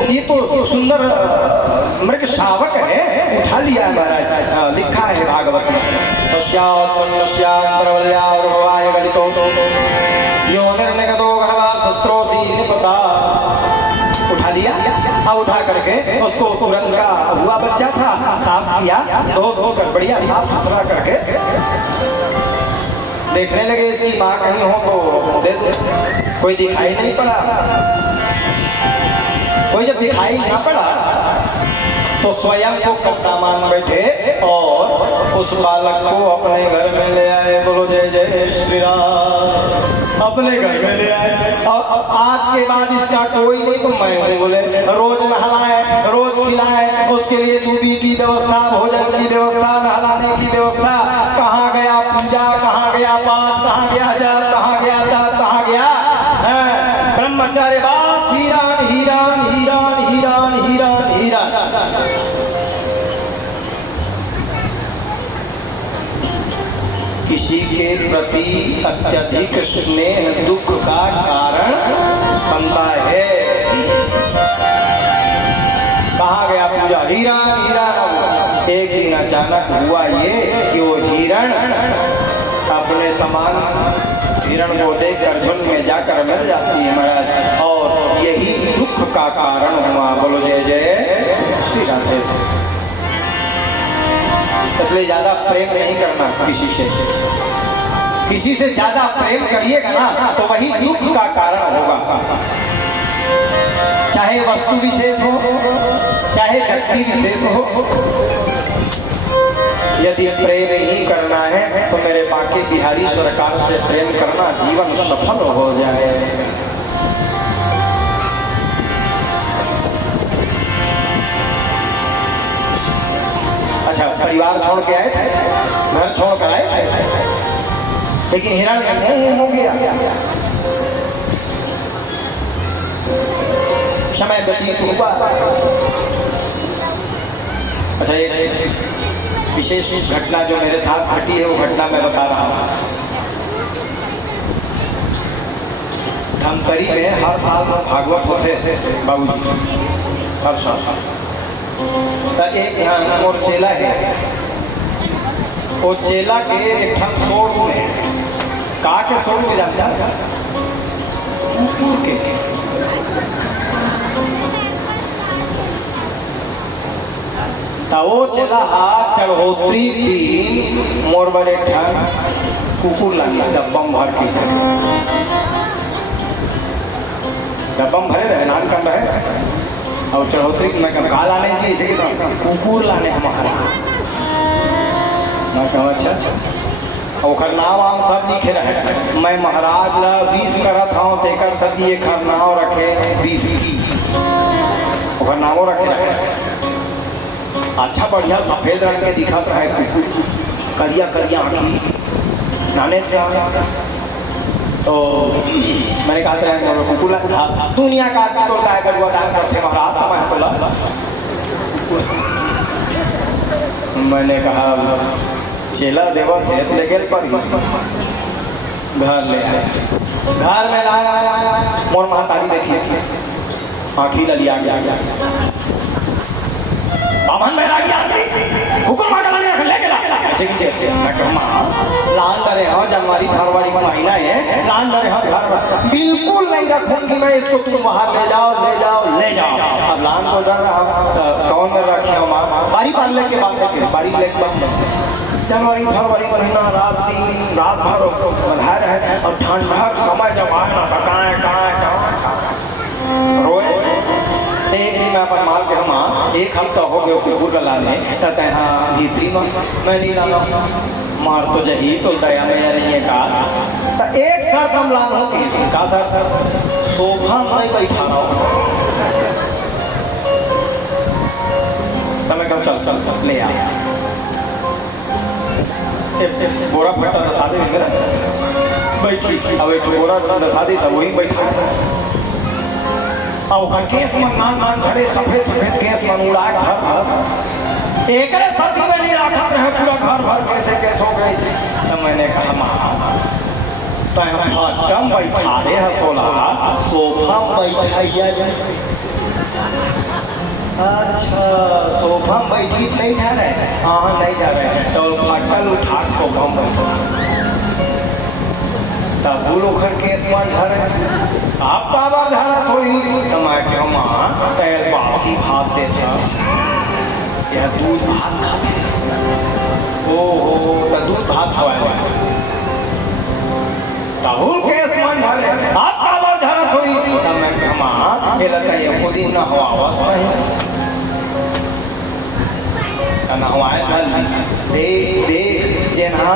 ये तो सुंदर मृग शावक है, उठा लिया महाराज। लिखा है भागवत में, उठा लिया और उठा करके उसको तुरंत का हुआ बच्चा था साफ किया, धो कर बढ़िया साफ सुथरा करके देखने लगे इसकी माँ कहीं हो तो दे। कोई दिखाई नहीं पड़ा। कोई जब दिखाई ना पड़ा तो स्वयं को कर्ता मान बैठे और उस बालक को अपने घर में ले आए। बोलो जय जय श्री राम। अपने घर में ले आए और आज के बाद इसका कोई नहीं तो मैं हूँ। बोले रोज नहलाए, रोज खिलाए, उसके लिए दूधी की व्यवस्था, भोजन की व्यवस्था, नहलाने की व्यवस्था। कहाँ गया पूजा, कहाँ गया पाठ, कहाँ गया जप, कहाँ गया तप, कहाँ गया ब्रह्मचार्य बास। हीरान हीरान हीरान हीरान हीरान हीरान। किसी के प्रति अत्यधिक स्नेह दुख का कारण बनता है। कहा गया पूजा, हिरण हिरण। एक दिन अचानक हुआ ये कि वो हिरण अपने समान हिरण को देखकर झुंड में जाकर मिल जाती है महाराज, और यही दुख का कारण हुआ। बोलो जय जय श्री राधे। इसलिए ज्यादा प्रेम नहीं करना किसी से। किसी से ज्यादा प्रेम करिएगा ना तो वही दुख का कारण होगा। चाहे वस्तु विशेष हो, चाहे व्यक्ति विशेष हो। यदि प्रेम ही करना है तो मेरे बाकी बिहारी सरकार से प्रेम करना, जीवन सफल हो जाए। परिवार छोड़ के आए थे, घर छोड़ कर आए थे, लेकिन हिरण्य हो गया। समय व्यतीत हुआ। अच्छा, एक विशेष घटना जो मेरे साथ घटी है वो घटना मैं बता रहा हूँ। धमतरी में हर साल भागवत होते बाबूजी, हर साल। तो एक यहाँ और चेला है, वो चेला के एक ठन शोरूम है, कहाँ के शोरूम में जानता है? कुकुर के। तो वो चेला चढ़ोतरी दिन मोर बड़े ठन कुकुर लागी डब्बम भर के, डब्बम भरे रहे, नान कम रहे, और चढ़ोतरी मैं कहा कहा लाने जी, इसे कुकुर लाने हमारा। मैं कहूँ अच्छा, और नाम आम सब लिखे रहे। मैं महाराज ला 20 करत हूँ, तेकर सदी एक नाव रखे 20 की, और नामों रखे रहे। अच्छा बढ़िया सफेद रंग के दिखत रहे कुकुर, करिया करिया आँखी, नाने थे। तो मैंने कहा था कुकुर दुनिया का आदमी तो दाय दरुआ दान करते महाराज, तो मैं बोला मैंने कहा चेला देवा थे तो लेके पर घर ले आए। घर में लाया, मोर महातारी देखी, आँखी ललिया गया, बामन में ला गया, कुकुर मार ले गया। ऐसे कीजिए, मैं कहूँ लान डरे हो, जनवरी फरवरी का महीना है, लान डरे हो घर में, बिल्कुल नहीं रखूंगी मैं इसको, तुम बाहर ले जाओ ले जाओ ले जाओ। अब लान तो डर रहा, कौन में रखे हो माँ, बारी बांधने के बाद बारी लेके जनवरी फरवरी महीना रात दिन रात भर बधा रहे, और ठंडा समय जब आए ना तो कहाँ रोए। एक दिन मैं अपन माल के हम एक हफ्ता हो गया कुकुर का लाने, तथा हाँ भीतरी में मैं नहीं लाना, मार तो जही तो दया में या नहीं है कहा। तो एक शर्त हम लान हो कि का सर सोफा में बैठा रहा हूँ। तो मैं कहूँ चल चल चल ले आ, बोरा फटा दसा दे मेरा बैठी, अब एक बोरा दसा दे सब वही बैठा, और केस मन मान घरे सफेद सफेद केस मन उड़ा घर एक सर्दी में नहीं रखा रहे, पूरा घर भर कैसे कैसे हो गए। तो मैंने कहा माँ तो हम बैठा रहे हैं, सोफा बैठाइया जाए। अच्छा सोफा बैठी नहीं जा रहे, हाँ नहीं जा रहे, तो फटल उठा सोफा बैठा, तब भूल उखड़ केस मान झा रहे, आप बाबर झा थोड़ी। तो मैं क्यों माँ तैर बासी भात देते या दूध भात खाते, ओहो तो दूध भात खवाए, तब भूल केस मान झा रहे, आप बाबर झा थोड़ी। तब मैं क्यों माँ ये लगता है खुद ही ना हो आवाज नहीं नहवाए देख देख जेना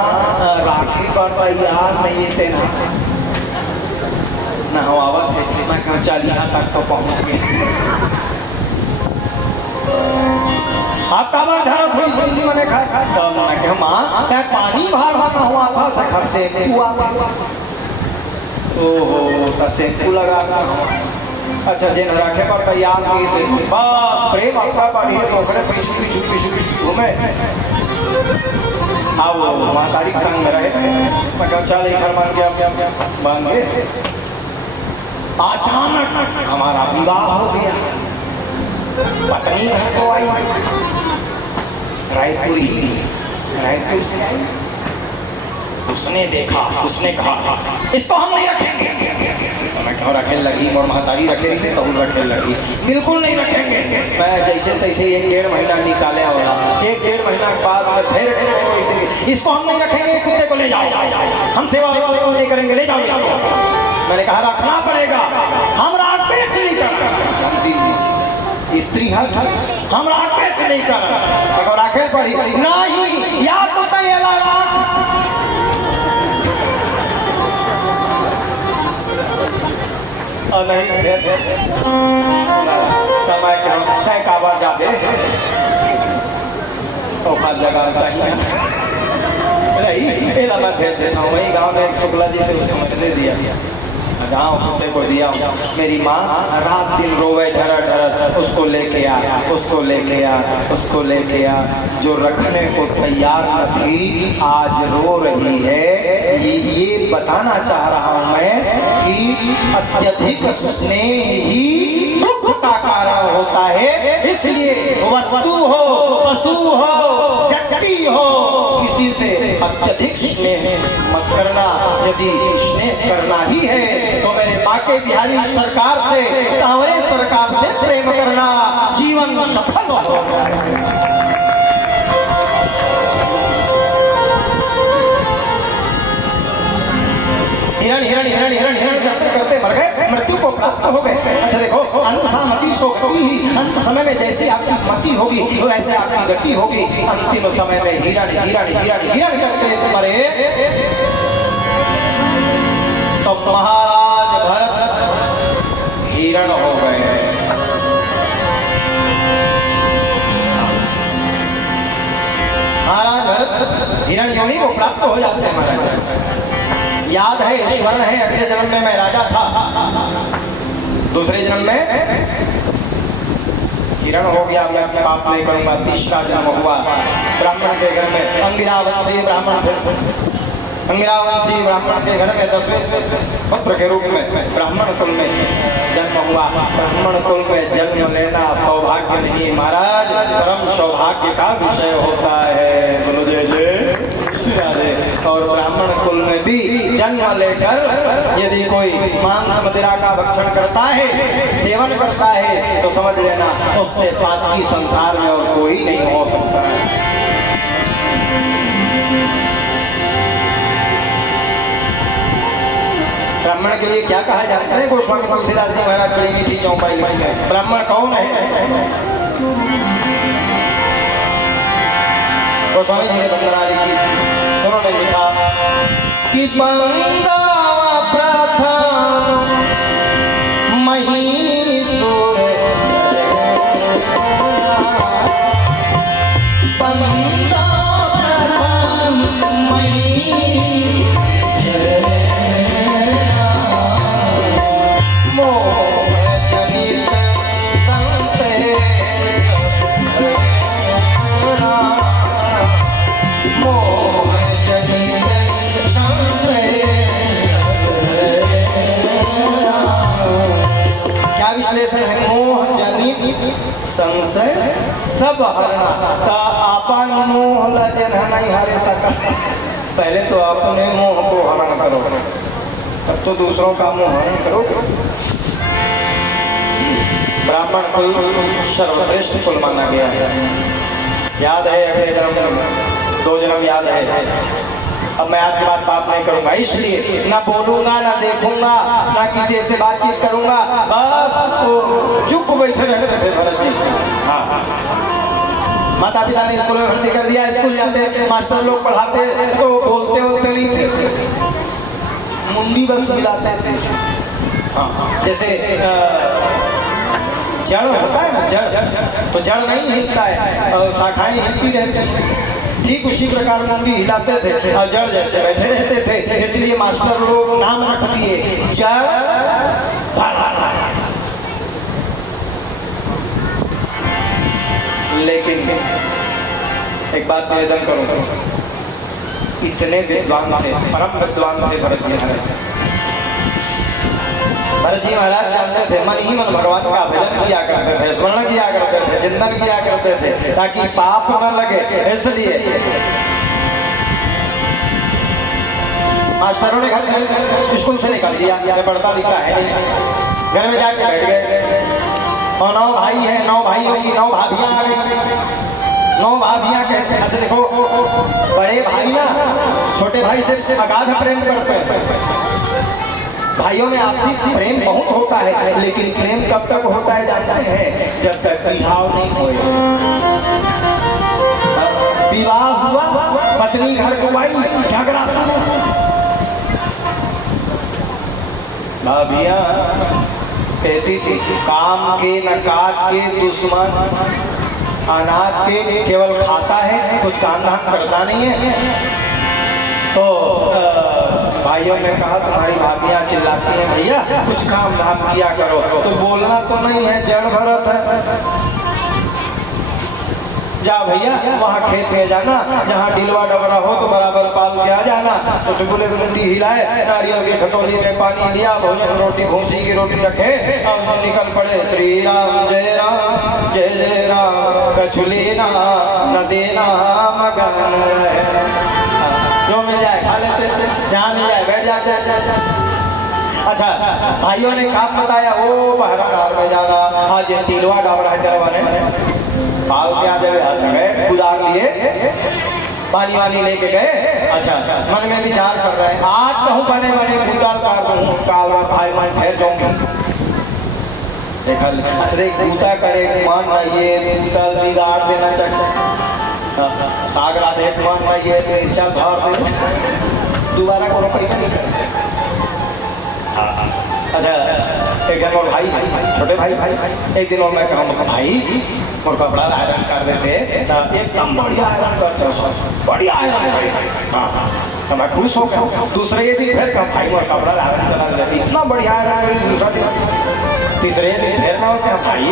राखी पर तैयार नहीं है तेना नहवावत है। मैं कहूँ चल यहाँ तक तो पहुँच गए, आप काबर झरत हुई जल्दी मैंने खा खा। तो मैं कहूँ माँ मैं पानी भर भर नहवा था सखर से हुआ था, ओहो तो शैम्पू लगा। अच्छा जिन रखे पर तैयार की से बस प्रेम आपका बढ़िए तो ओकरे पीछू पीछू पीछू पीछू घूमे। हाँ वो वहाँ तारीख संग रहे, मैं कहूँ चल एक घर मान के मान गए। अचानक हमारा विवाह हो गया, पत्नी घर तो आई, रायपुर से आई। उसने देखा, उसने कहा इसको हम नहीं रखेंगे। मैं कहूँ रखे लगी और महतारी रखे से कहूँ रखे लगी, बिल्कुल नहीं रखेंगे। मैं जैसे तैसे 1-1.5 महीना निकाले वाला, 1-1.5 महीना के बाद में फिर इसको हम नहीं रखेंगे, कुत्ते को ले जाओ, हम सेवा नहीं करेंगे, ले जाओ इसको। मैंने कहा रखना पड़ेगा, हम रात पेच नहीं कर स्त्री हम रात पेच नहीं कर राखे पड़ी नहीं या तो नहीं काबार जाते तो नौखा जगाता ही रही एला मैं भेज देता हूँ। वही गाँव में शुक्ला जी से उसको मैंने दे दिया, गाँव कुत्ते को दिया। मेरी माँ रात दिन रोवे ढरर ढरर, उसको लेके आ, उसको लेके आ, उसको लेके आ। जो रखने को तैयार न थी आज रो रही है। ये बताना चाह रहा हूँ मैं कि अत्यधिक स्नेह ही दुख का कारण होता है। इसलिए वस्तु हो, पशु हो, व्यक्ति हो, किसी से अत्यधिक स्नेह मत करना। यदि स्नेह करना ही है तो मेरे बाके बिहारी सरकार से, सांवरे सरकार से प्रेम करना, जीवन सफल हो जाए। हिरण हिरण हिरण हिरण हिरण करते करते मर गए, मृत्यु को प्राप्त हो गए। अच्छा देखो, अंत सामति सोगति ही, अंत समय में जैसी आपकी मति होगी वैसे आपकी गति होगी। अंतिम समय में हिरण हिरण हिरण हिरण करते मरे तो महाराज भरत हिरण हो गए। महाराज भरत हिरण योनि को प्राप्त हो जाते हैं। महाराज याद है, ईश्वर है, अगले जन्म में मैं राजा था, दूसरे जन्म में हिरण हो गया, मैं अपने बाप नहीं करूंगा। तीसरा जन्म हुआ ब्राह्मण के घर में, अंगिरावंशी ब्राह्मण थे। अंगिरावंशी ब्राह्मण के घर में 10वें पुत्र के रूप में ब्राह्मण कुल में जन्म हुआ। ब्राह्मण कुल में जन्म लेना सौभाग्य नहीं महाराज, परम सौभाग्य का विषय होता है। बोलो जय जय श्री राधे। और ब्राह्मण कुल में भी जन्म लेकर यदि कोई मांस मदिरा का भक्षण करता है, सेवन करता है, तो समझ लेना उससे पातकी संसार में और कोई नहीं हो सकता है। ब्राह्मण के लिए क्या कहा जाता है? गोस्वामी तुलसीदास जी महाराज बड़ी मीठी चौपाई में, ब्राह्मण कौन है? गोस्वामी जी ने वंदना लिखी, उन्होंने लिखा कि बंदावा प्रथम महीसुर संशय सब हरना ता आपन मोह लजन नहीं हरे सका। पहले तो अपने मोह को हरण करो, तब तो दूसरों का मोह हरण करो। ब्राह्मण कुल सर्वश्रेष्ठ कुल माना गया है। याद है अगले जन्म, 2 जन्म याद है। अब मैं आज के बाद पाप नहीं करूंगा, इसलिए ना बोलूंगा, ना देखूंगा, ना किसी से बातचीत करूंगा। बस तो चुप बैठे रहते थे भरत जी। हाँ, माता पिता ने स्कूल में भर्ती कर दिया, स्कूल जाते, मास्टर लोग पढ़ाते तो बोलते बोलते नहीं थे, मुंडी बस मिलाते थे। हाँ, जैसे जड़ होता है ना, जड़ तो जड़ नहीं हिलता है और शाखाएं हिलती रहती हैं, ठीक उसी प्रकार मुंडी हिलाते थे और जड़ जैसे बैठे रहते थे। इसलिए मास्टर लोग नाम रख दिए जड़ भरत। लेकिन एक बात निवेदन करूं, इतने विद्वान थे, परम विद्वान थे भरत जी महाराज। भरत जी महाराज जानते थे, मन ही मन भगवान का भजन किया करते थे, स्मरण किया करते थे, चिंतन किया करते थे ताकि पाप न लगे। इसलिए मास्टरों ने घर से, स्कूल से निकाल दिया, ये पढ़ता लिखता है नहीं, घर में जाके बैठ गए। और 9 भाई हैं, 9 भाइयों की 9 भाभियां आ गई। 9 भाभियां कहते हैं, अच्छा देखो, बड़े भाई ना छोटे भाई से अगाध प्रेम करते हैं। भाइयों में आपसी प्रेम बहुत होता है, लेकिन प्रेम कब तक होता है जानते हैं? जब तक विवाह नहीं हो। विवाह हुआ, पत्नी घर को आई, झगड़ा शुरू। भाभियां कहती थी काम के न काज के दुश्मन, अनाज के केवल खाता है, कुछ काम धाम करता नहीं है। तो भाइयों ने कहा तुम्हारी भाभियाँ चिल्लाती हैं भैया कुछ काम धाम किया करो, तो बोलना तो नहीं है, जड़ भरत है। जा भैया वहाँ खेत में जाना, जहाँ डिलवा डबरा हो तो बराबर पाल के आ जाना। तो डुबले डुबली हिलाए, नारियल की खतौली में पानी लिया, भोजन रोटी भूसी की रोटी रखे और निकल पड़े। श्री राम जय राम कछुली ना न देना मगन, जो मिल जाए खा लेते, जहाँ मिल जाए बैठ जाते। अच्छा भाइयों ने काम बताया, वो बहरानार में जाना, आज ये तिलवा डाबरा करवाने पाल के आ गए। अच्छा गए, गुजार लिए, पानी वानी लेके गए। अच्छा मन में विचार कर रहे हैं आज कहूँ बने बने भूताल काट दूँ, काल में भाई मैं ठहर जाऊंगी। अच्छा देख भूता करे मान ना ये भूताल बिगाड़ देना चाहिए, सागरा देख मान ना ये मिर्चा झाड़ दे, दोबारा को रोक नहीं। अच्छा एक जन और भाई छोटे भाई एक दिन और मैं कहूँ भाई और कपड़ा आयरन कर देते एकदम बढ़िया आयरन कर, बढ़िया आयरन कर। हाँ तो मैं खुश हो गया। दूसरे दिन फिर कहा भाई और कपड़ा आयरन चला जाती, इतना बढ़िया आयरन करी। दूसरा दिन तीसरे दिन फिर मैं क्या भाई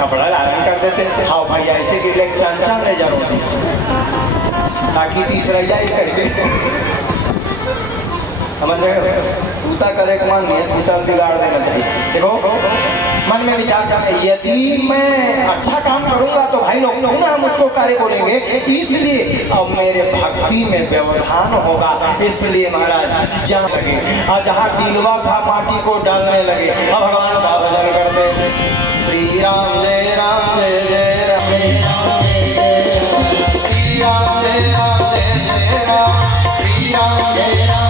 कपड़ा आयरन कर देते। हाँ भाई ऐसे कि ले चांचा ले जा रोटी ताकि तीसरा ही कहे, समझ रहे हो? जूता करे मान लिया, जूता बिगाड़ देना चाहिए। देखो मन में विचार जाए यदि मैं अच्छा काम करूंगा तो भाई लोग ना मुझको कार्य बोलेंगे, इसलिए अब मेरे भक्ति में व्यवधान होगा। इसलिए महाराज जहाँ लगे और जहाँ डिलवा था माटी को डालने लगे, अब भगवान का भजन करते। श्री राम जय राम जय जय राम, श्री राम जय राम जय जय राम, श्री राम जय राम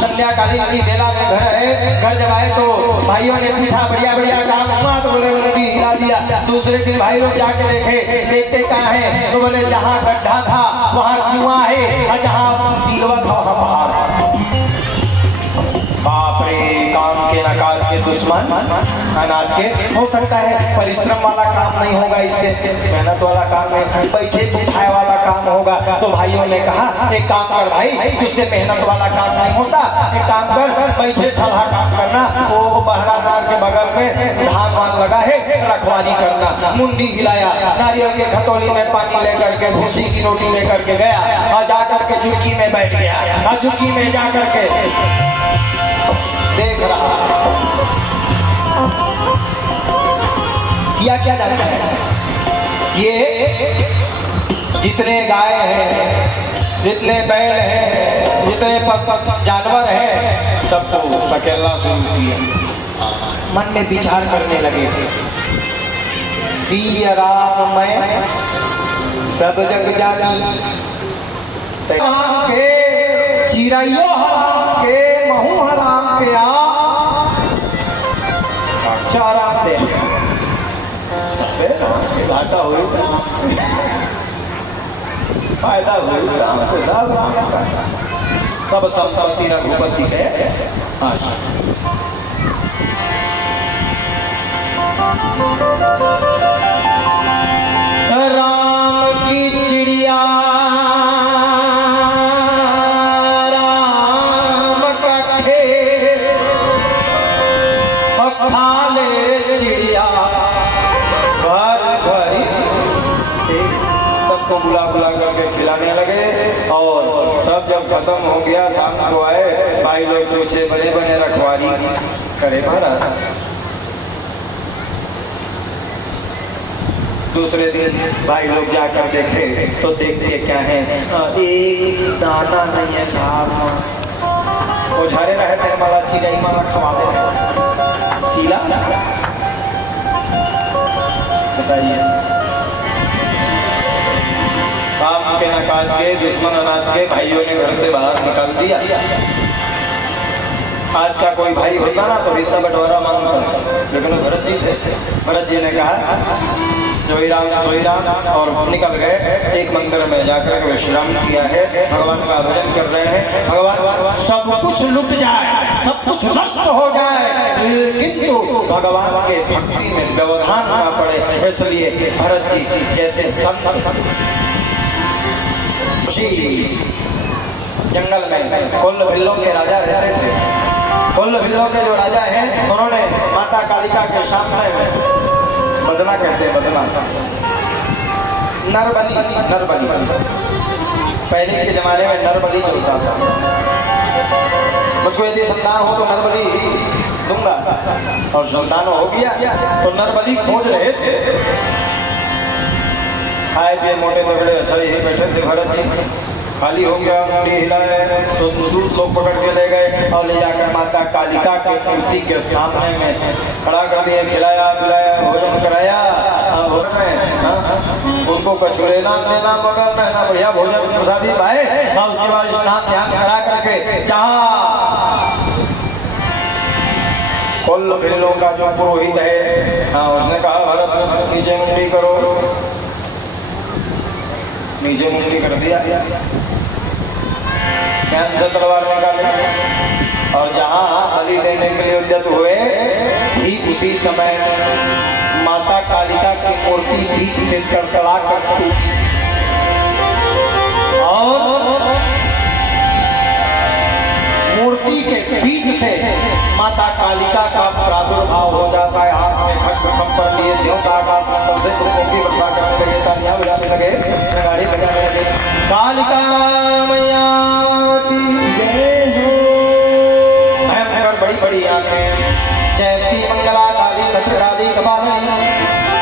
संध्याकालीन की बेला में घर है। घर जब आए तो भाइयों ने पूछा बढ़िया बढ़िया काम हुआ, तो बोले नदी हिला दिया। दूसरे दिन भाई लोग जाके देखे, देखते कहाँ है, तो बोले जहाँ गड्ढा था वहाँ कुआं है और जहाँ दिलवा था वहाँ पहाड़। बाप रे, काम के न काज के दुश्मन अनाज के। हो सकता है परिश्रम वाला काम नहीं होगा, इससे मेहनत वाला काम नहीं, बैठे उठाए वाला काम होगा। तो भाइयों ने कहा एक काम कर भाई, तुझसे मेहनत वाला काम नहीं होता, एक काम कर बैठे ठल्हा काम करना। वो बहरानार के बगल में धान वान लगा है, रखवाली करना। मुंडी हिलाया, नारियल के खतौली में पानी लेकर के भूसी की रोटी लेकर के गया और जाकर के झुग्गी में बैठ गया। झुग्गी में जाकर के देख रहा किया क्या जाता है, ये जितने गाय हैं, जितने बैल हैं, जितने जानवर हैं, सबको सकेलना शुरू किया। मन में विचार करने लगे, सिया राम मैं सब जग जानी, के चिड़ैयो हराम के, महू हराम के आ चारा दे। घाटा हुई फायदा हुई, सब संपत्ति रघुपति के। राम की चिड़िया राम का खेल, खा ले चिड़िया भर भरी। सबको बुला बुला करके खिलाने लगे और सब जब खत्म हो गया शाम को आए, भाई लोग पूछे बड़े बने रखवाली करे महाराज। दूसरे दिन भाई लोग जाकर देखे तो देखते क्या है, एक दाना नहीं है साहब। वो झारे रहते हैं माला चिड़ई माला खवाते हैं सीला। बताइए काम के न काज के दुश्मन अनाज के भाइयों ने घर से बाहर निकाल दिया। आज का कोई भाई होता ना तो हिस्सा बंटवारा मांगता, लेकिन भरत जी थे। भरत जी ने कहा सोई राम और निकल गए। एक मंदिर में जाकर विश्राम किया है, भगवान का भजन कर रहे हैं। भगवान सब कुछ लुट जाए, सब कुछ नष्ट हो जाए, किंतु भगवान के भक्ति में व्यवधान ना पड़े, इसलिए भरत जी जैसे संत जंगल में कोल्ल भिल्लों के राजा रहते थे। कोल्ल भिल्लों के जो राजा हैं उन्होंने माता कालिका के सामने में बदना कहते हैं, बदना नरबली पहले के जमाने में नरबली चलता था। मुझको यदि संतान हो तो नरबली दूंगा, और संतान हो गया तो नरबली खोज रहे थे। खाए पिए मोटे तगड़े अच्छा यही बैठे थे भरत जी। खाली हो गया, मुंडी हिलाए तो दूध लोग पकड़ के ले गए और ले जाकर माता कालिका के मूर्ति के सामने में खड़ा कर दिया, खिलाया पिलाया, भोजन कराया। भोजन में उनको कछु लेना देना मगर रहना, बढ़िया भोजन प्रसादी पाए और उसके बाद स्नान ध्यान करा करके जहाँ कोल्ल भिल्लों का जो पुरोहित है, हाँ उसने कहा भरत नीचे मुंडी करो, नीचे मुंडी कर दिया, ध्यान से तलवार निकाले और जहां बलि देने के लिए उद्यत हुए ठीक उसी समय माता कालिका की मूर्ति बीच से कड़कड़ा कर टूटी और मूर्ति के बीच से माता कालिका का प्रादुर्भाव हो जाता है। हाथ में खड्ग कंपर लिए देवता आकाश में सबसे मूर्ति वर्षा करने लगे, तालियां बजाने लगे, नगाड़े बजाने लगे। कालिका मैया की जय हो। भयंकर बड़ी बड़ी आंखें, जयंती मंगला काली भद्रकाली कपालिनी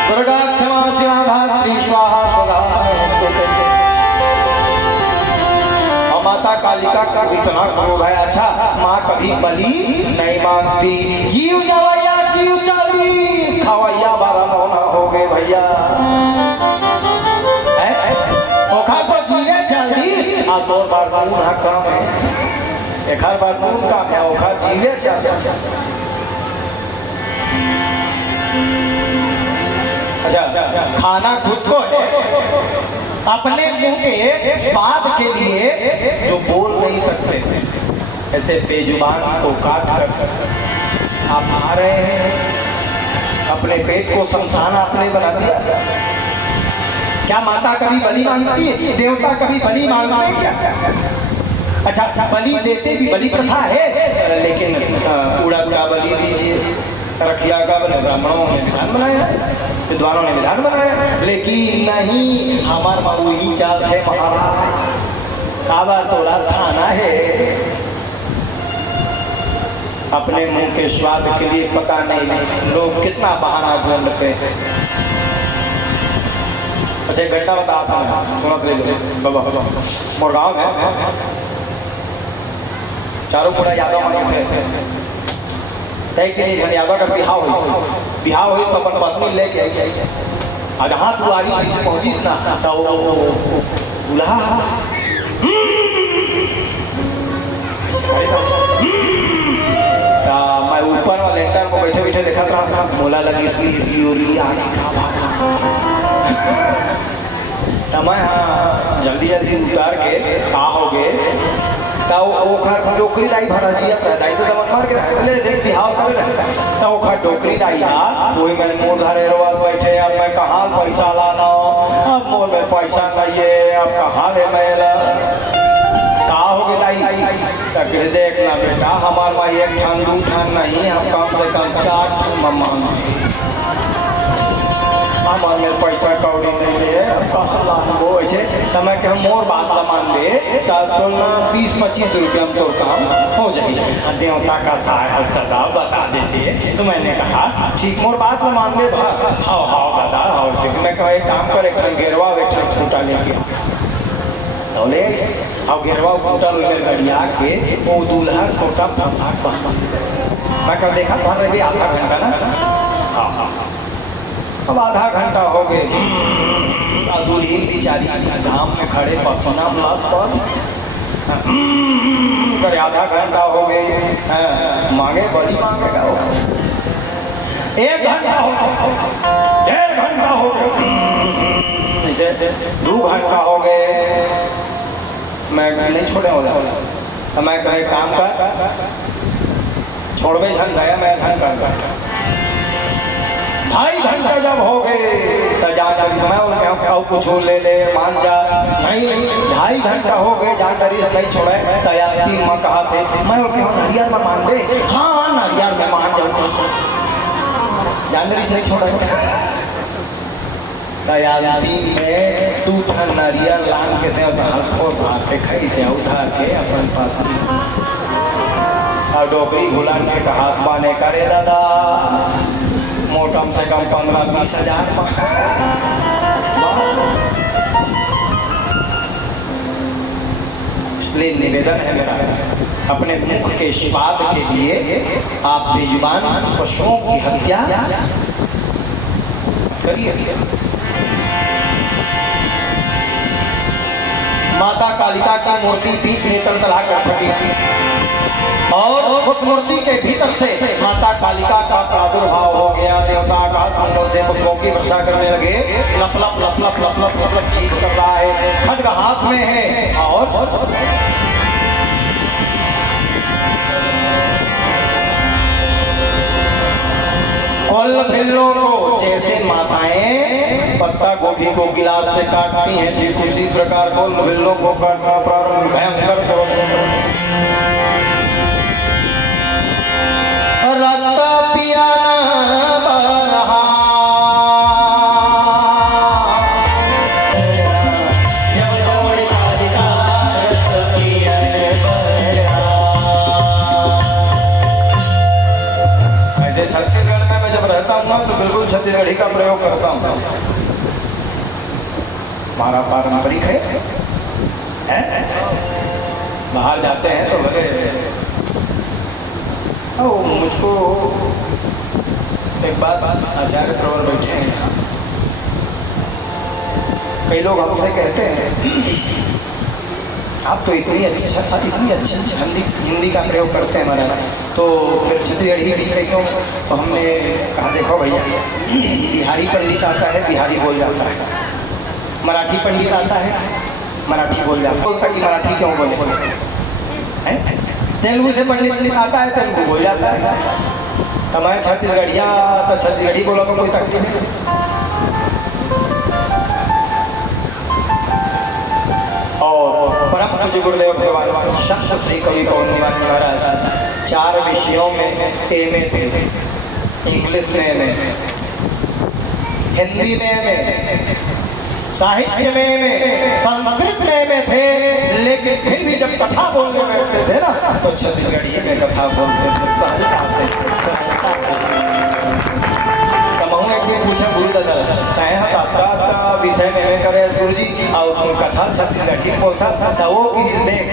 दुर्गा क्षमा शिवा धात्री स्वाहा स्वधा नमोस्तुते। और माता कालिका का इतना क्रोध है। अच्छा, माँ कभी बलि नहीं मांगती, जीव जवैया जीव चाली खवैया बारा मौना हो गए भैया। ओखा तो जीवे जल्दी आ दो बार बार ना काम है, एक हर बार नून का क्या ओखा जीवे चाचा। अच्छा, खाना खुद को है, अपने मुंह के स्वाद के लिए जो बोल नहीं सकते, ऐसे बेजुबान को काट कर आप खा रहे हैं, अपने पेट को शमशान आपने बना दिया। क्या माता कभी बलि मांगती है? देवता कभी बलि मांगते हैं क्या? अच्छा, बलि देते भी, बलि प्रथा है, लेकिन उड़द का बलि दीजिए, रखिया का बलि, ब्राह्मणों ने विधान बनाया, विद्वानों ने विधान बनाया, लेकिन नहीं, हमारे माँ वही चाल थे महाराज, काबा तोला खाना है। अपने मुंह के स्वाद के लिए पता नहीं लोग कितना बहाना ढूंढते हैं। अच्छा, एक घटना बता था, सुनत ले बाबा। मोर गाँव में चारों मुड़ा यादव मने थे, तय के लिए यादव का बिहाव हुई तो अपन पत्नी लेके आज जहाँ दुआरी से पहुंची ना तो दूल्हा मैं ऊपर वाले लेंटर को बैठे बैठे देखा था, मोला लगी इसलिए आगे का मैं हाँ जल्दी जल्दी उतार के का हो गए तो डोकरी दाई भरा जी दाई तो दमन मार के पहले देख बिहाव कर रहे तो ओखा डोकरी दाई हा वही में मोर धरे रोल बैठे। अब मैं कहाँ पैसा लाना, अब मोर में पैसा नहीं है, अब कहाँ ले मेला का हो गई दाई तक देखना बेटा, हमारे वहाँ एक ठान दू ठान नहीं, हम कम से कम 4 ठान ममान हमारे में पैसा कौड़ी नहीं है, कहाँ लान वो ऐसे तो मैं कह मोर बात ला मान दे तो 20-25 रुपये हम तो काम हो जाए। देवता का सहाय दादा बता देते तो मैंने कहा ठीक मोर बात ला मान दे, हाओ हाओ दादा हाओ। मैं कहा एक काम कर, एक घेरवा एक खूटा लेके ले और घेरवा खूटा लेकर गड़िया के वो दूल्हा खूटा फंसा। मैं कब देखा भर रही आधा घंटा ना, हाँ हाँ अब आधा घंटा हो गए। दूल्ही बेचारी धाम में खड़े पसोना ब्लॉक पर कर आधा घंटा हो गए, मांगे बड़ी मांगेगा वो, 1 घंटा हो गया, 1.5 घंटा हो गया, 2 घंटा हो गए, मैं नहीं छोड़े हो जाओ। तो मैं कहे काम कर, छोड़वे झन गया मैं झन कर 2.5 घंटा जब हो गए तो जाकर मैं कुछ ले ले मान जा, नहीं 2.5 घंटा हो गए जाकर इस नहीं छोड़े। तैयारी माँ कहा थे मैं नारियल में मान दे, हाँ नारियल में मान जाऊँ, जानकर इस नहीं छोड़ा। तैयारी में 2 ठन नारियल लान के दे भाते खाई से उधार के अपन पाती और डोकरी भुलान के कहा बाने करे दादा मोट कम से कम 15-20 हजार। इसलिए निवेदन है मेरा, अपने मुख के स्वाद के लिए आप बेजुबान पशुओं की हत्या करिए। माता कालिका की मूर्ति बीच से तलतला कर फटी और उस मूर्ति के भीतर से माता कालिका का प्रादुर्भाव हो गया। देवता आकाश मंडल से पुष्पों की वर्षा करने लगे, लप लप लप लप लप लप लप लप चीख कर रहा है, खड्ग हाथ में है और कोल भिल्लों को जैसे माताएं पत्ता गोभी को गिलास से काटती हैं, ठीक उसी प्रकार कोल भिल्लों को काटना प्रारंभ भयंकर रत्ता पियाना बरहा ऐसे छत्तीसगढ़ में मैं जब रहता हूँ तो बिल्कुल छत्तीसगढ़ी का प्रयोग करता हूँ। हमारा पारंपरिक है? बाहर जाते हैं तो भले मुझको एक बात आचार्य प्रवर बैठे हैं, कई लोग हमसे कहते हैं आप तो इतनी अच्छी हिंदी का प्रयोग करते हैं महाराज, तो फिर छत्तीसगढ़ी क्यों? तो हमने कहा देखो भैया, बिहारी पंडित आता है बिहारी बोल जाता है, मराठी पंडित आता है मराठी बोल जाता है, बोलता कि मराठी क्यों बोले? तेलुगु से पंडित आता है तेलुगु बोल जाता है, तो मैं छत्तीसगढ़िया तो छत्तीसगढ़ी बोलो तो कोई तकलीफ नहीं। और परम पूज्य गुरुदेव भगवान संत श्री कवि पवन निवासी महाराज 4 विषयों में एमए थे, इंग्लिश में एमए, हिंदी में एमए, साहित्य में संस्कृत में थे, लेकिन फिर भी जब कथा बोलने बैठते थे ना तो छत्तीसगढ़ी में कथा बोलते थे सहजता से। कहूँ एक दिन पूछे गुरु दादा का विषय में करे गुरु जी और कथा छत्तीसगढ़ी बोलता था वो कि देख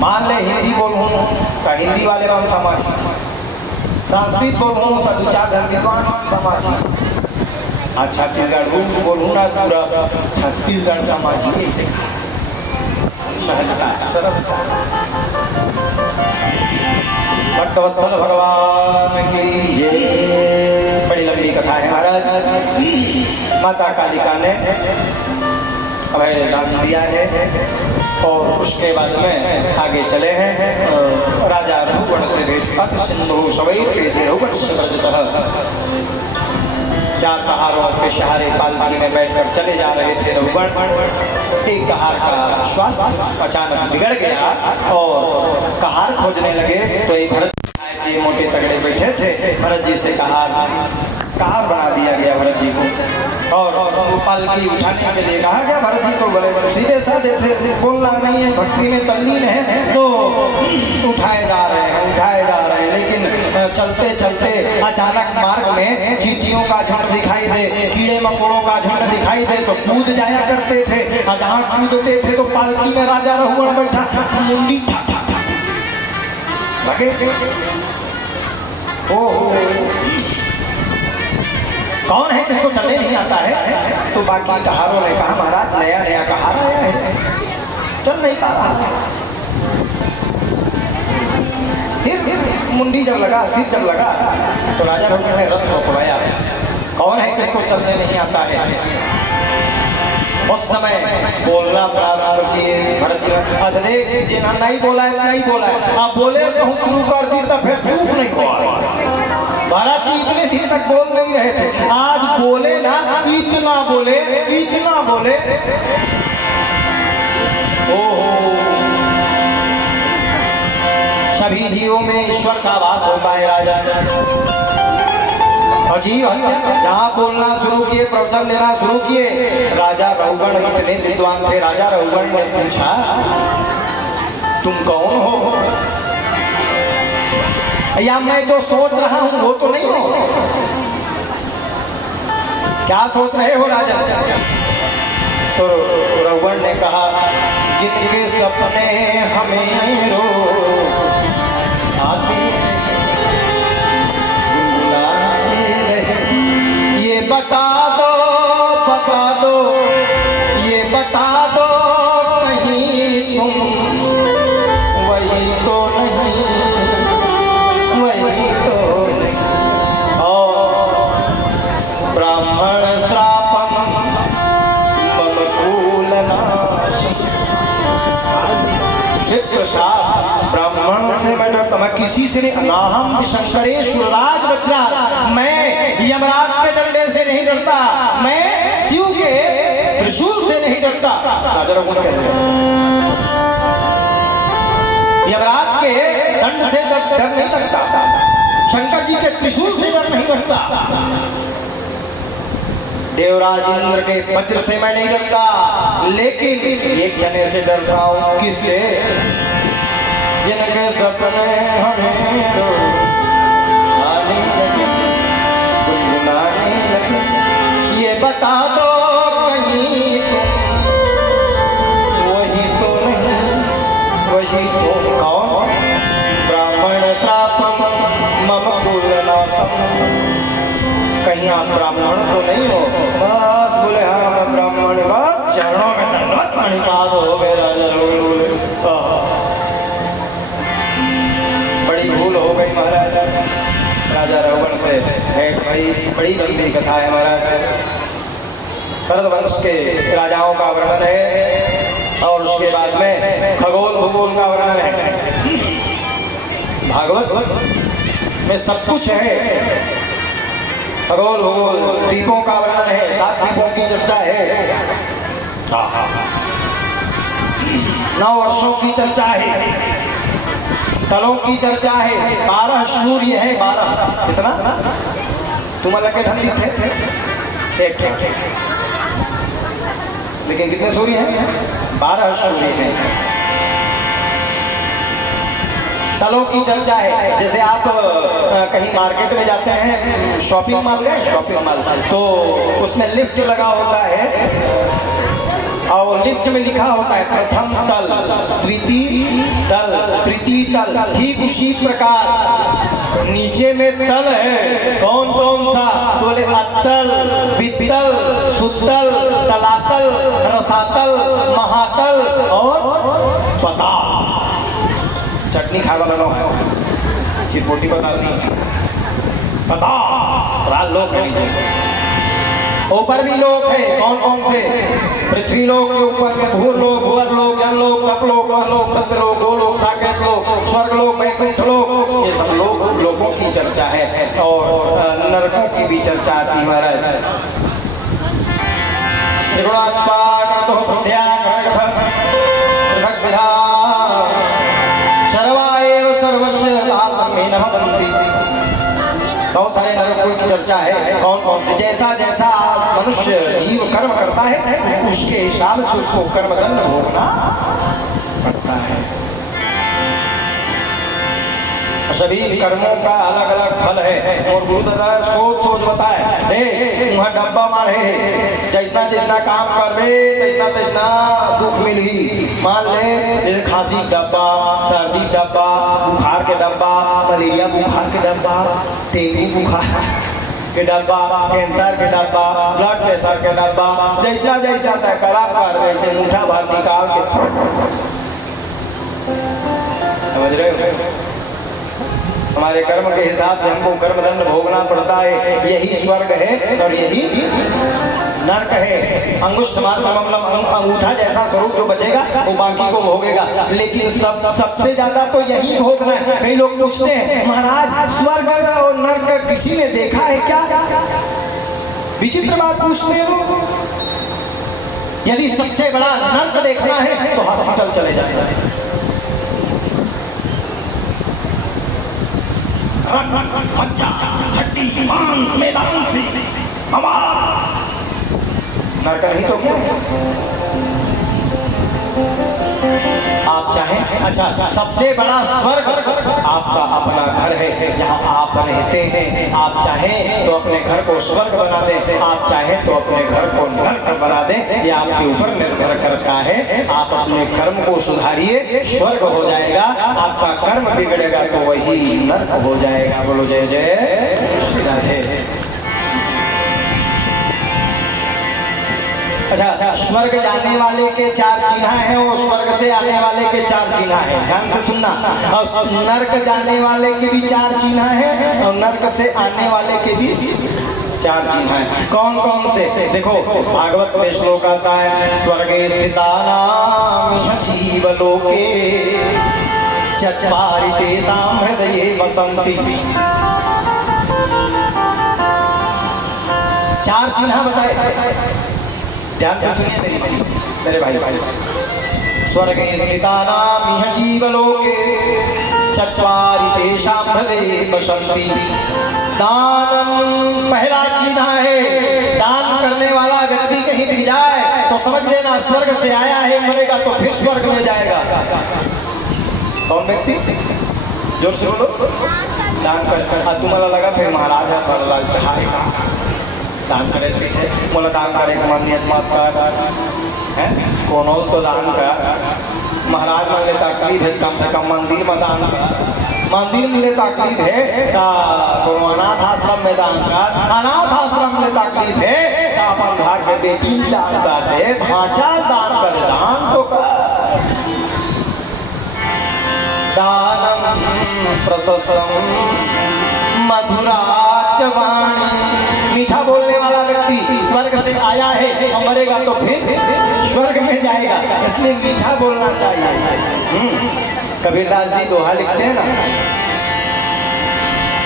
मान ले हिंदी बोलूँ तो हिंदी वाले राम समाज, संस्कृत बोलूँ तो 2-4 जन विद्वान समाज, छत्तीसगढ़ बोलूँ ना पूरा छत्तीसगढ़ समाज ही ऐसे सहजता सरलता। भक्तवत्सल भगवान की जय। बड़ी लंबी कथा है महाराज। माता कालिका ने अभय दान दिया है और उसके बाद में आगे चले हैं। राजा रघुगण से भेंट अथ सिंधु सवैर रघुगण से वर्जितः। 4 कहारों के सहारे पालकी में बैठकर चले जा रहे थे रघुगण। एक कहार का स्वास्थ्य अचानक बिगड़ गया और कहार खोजने लगे तो एक भरत ये मोटे तगड़े बैठे थे। भरत जी से कहार बना दिया गया भरत जी को और पालकी उठाने के लिए कहा गया। भरत जी तो बड़े सीधे साधे थे, बोलना नहीं है, भक्ति में तल्लीन है तो उठाए जा रहे हैं, लेकिन चलते चलते अचानक मार्ग में चींटियों का झुंड दिखाई दे, कीड़े मकोड़ों का झुंड दिखाई दे तो कूद जाया करते थे। जहाँ कूदते थे तो पालकी में राजा रघुगण बैठा, मुंडी लगे कौन है किसको चलने नहीं आता है? तो बाकी कहारों ने कहा महाराज नया कहार आया है, चल नहीं पा रहा था। फिर मुंडी जब लगा, सिर जब लगा, तो राजा रघुगण ने रथ रोकवाया। कौन है किसको चलने नहीं आता है? उस समय बोलना प्रारंभ किए भरत जी। अच्छा देख, जिन्हें नहीं बोला है नहीं बोला है, आप बोले कहूँ शुरू कर दी तब फिर चुप नहीं हुआ। भरत जी इतने दिन तक बोल नहीं रहे थे, आज बोले ना, इतना बोले, इतना बोले। ओहो, सभी जीवों में ईश्वर का वास होता है राजा। अजीब यहाँ बोलना शुरू किए, प्रवचन देना शुरू किए। राजा रघुगण इतने विद्वान थे। राजा रघुगण ने पूछा, तुम कौन हो? या मैं जो सोच रहा हूं वो तो नहीं हो? क्या सोच रहे हो राजा? तो रघुगण ने कहा, जिनके सपने हमें रोज आते बता दो, ये बता दो, कहीं तुम वही तो नहीं, वही तो नहीं। और ब्राह्मण श्रापम मम कुलनाशम। विप्रशाप, ब्राह्मण से मैं डरता, मैं किसी से नहीं। नाहम शंकरेश्वराज वज्रात्, मैं यमराज के डंडे से नहीं डरता, मैं शिव के त्रिशूल से नहीं डरता। राजा रघुगण कहते हैं, यमराज के दंड से डर नहीं लगता, शंकर जी के त्रिशूल से डर नहीं लगता, देवराज इंद्र के वज्र से मैं नहीं डरता, लेकिन एक जने से डरता हूं। किससे? जिनके सपने हमें आने लगे, गुनगुनाने लगे। ये बता दो, कहीं वही तो नहीं, वही तो। कौन? ब्राह्मण श्रापम मम कुलनाशम। कहीं आप ब्राह्मण तो नहीं हो? बस बोले हाँ मैं ब्राह्मण। बस चरणों में दंडवत प्रणिपात हो गए। राजा बोले बड़ी भूल हो गई महाराज। राजा रघुगण से भेंट भाई, बड़ी लंबी कथा है महाराज। भरत वंश के राजाओं का वर्णन है और उसके बाद में खगोल भूगोल का वर्णन है। भागवत में सब कुछ है। खगोल भूगोल, द्वीपों का वर्णन है, 7 द्वीपों की चर्चा है, 9 वर्षों की चर्चा है, तलों की चर्चा है, 12 सूर्य है। 12 कितना? तुम्हारा के ढंग थे एक, लेकिन कितने सूर्य हैं? 12 सूर्य हैं। तलों की चर्चा है। जैसे आप कहीं मार्केट में जाते हैं, शॉपिंग मॉल गए, शॉपिंग मॉल, तो उसमें लिफ्ट लगा होता है और लिफ्ट में लिखा होता है प्रथम तल, द्वितीय तल, तृतीय तल। ठीक उसी प्रकार नीचे में तल है। कौन कौन सा? बोले अतल, वितल, सुतल, तलातल, रसातल, महातल और पताल। चटनी खावा बनो, चिरपोटी बता दी, पता लोग हैं नीचे। ऊपर भी लोग हैं। कौन कौन से? पृथ्वी लोक के ऊपर में भूर लोक, भूवर लोक, जल लोक, तप लोक, महलोक, सत्य लोक, गोलोक, साकेत लोक, स्वर्ग लोक, वैकुंठ लोक। ये सब लोगों की चर्चा है और नरकों की भी चर्चा आती है महाराज। बहुत सारे नरकों की चर्चा है। कौन कौन से? जैसा जैसा मनुष्य जीव कर्म करता है उसके हिसाब से उसको कर्मदंड भोगना पड़ता है। सभी कर्मों का अलग अलग फल है और गुरु दादा सोच सोच बताए दे वहाँ डब्बा मारे जैसा जैसा काम करवे तैसना तैसना दुख मिली। मान ले जैसे खांसी डब्बा, सर्दी डब्बा, बुखार के डब्बा, मलेरिया बुखार के डब्बा, डेंगू बुखार के डब्बा, कैंसर के डब्बा, ब्लड प्रेशर के डब्बा, जैसा जैसा तय करा कर वैसे मुठा भर निकाल के, समझ रहे हो? हमारे कर्म के हिसाब से हमको कर्मदंड भोगना पड़ता है। यही स्वर्ग है और यही नरक है। अंगुष्ठ मात्र मतलब अंगूठा जैसा स्वरूप जो बचेगा वो बाकी को भोगेगा, लेकिन सबसे ज्यादा तो यही भोगना है। कई लोग पूछते हैं महाराज स्वर्ग और नरक किसी ने देखा है क्या? विचित्र बात पूछते हो। यदि सबसे बड़ा नरक देखना है तो हॉस्पिटल चले जाए। मज्जा, हड्डी, मांस, मैदान से हमारा नरक नहीं तो क्या है? आप चाहें, अच्छा सबसे बड़ा स्वर्ग आपका अपना घर है जहां आप रहते हैं। आप चाहें तो अपने घर को स्वर्ग बना दें, आप चाहें तो अपने घर को नरक बना दें। ये आपके ऊपर निर्भर करता है। आप अपने कर्म को सुधारिए, स्वर्ग हो जाएगा। आपका कर्म बिगड़ेगा तो वही नरक हो जाएगा। बोलो जय जय श्री राधे। अच्छा, स्वर्ग जाने वाले के 4 चिन्ह हैं, वो स्वर्ग से आने वाले के 4 चिन्ह हैं, ध्यान से सुनना। और नरक जाने वाले के भी 4 चिन्ह हैं और नरक से आने वाले के भी 4 चिन्ह हैं। कौन कौन से? देखो भागवत में श्लोक आता है, स्वर्गे स्थितानां जीवलोके चत्वारि तेषां हृदये वसन्ति। 4 चिन्ह बताए, ध्यान से सुनिए मेरे भाई। स्वर्गे स्थितानां इह जीवलोके चत्वारि तेषां हृदये वसन्ति। दानम पहला चिन्ह है। दान करने वाला व्यक्ति कहीं दिख जाए तो समझ लेना स्वर्ग से आया है, मरेगा तो फिर स्वर्ग में जाएगा। कौन व्यक्ति? जोर से बोलो। दान कर। तुम्हारा लगा फिर महाराज है भरलाल चाहेगा दान करे थे, बोला दान करे मान्यत मत कर है कोनो तो दान कर। महाराज मान लेता तकलीफ है, कम से कम मंदिर में दान कर। मंदिर में ले तकलीफ है कोनो अनाथ आश्रम में दान कर। अनाथ आश्रम में तकलीफ है तो अपन घर के बेटी दान कर दे, भांचा दान कर, दान तो कर। दानम प्रशस्तम मधुराच वाणी। मीठा बोलने वाला व्यक्ति स्वर्ग से आया है और मरेगा तो फिर स्वर्ग में जाएगा, इसलिए मीठा बोलना चाहिए। कबीरदास जी दोहा लिखते हैं ना,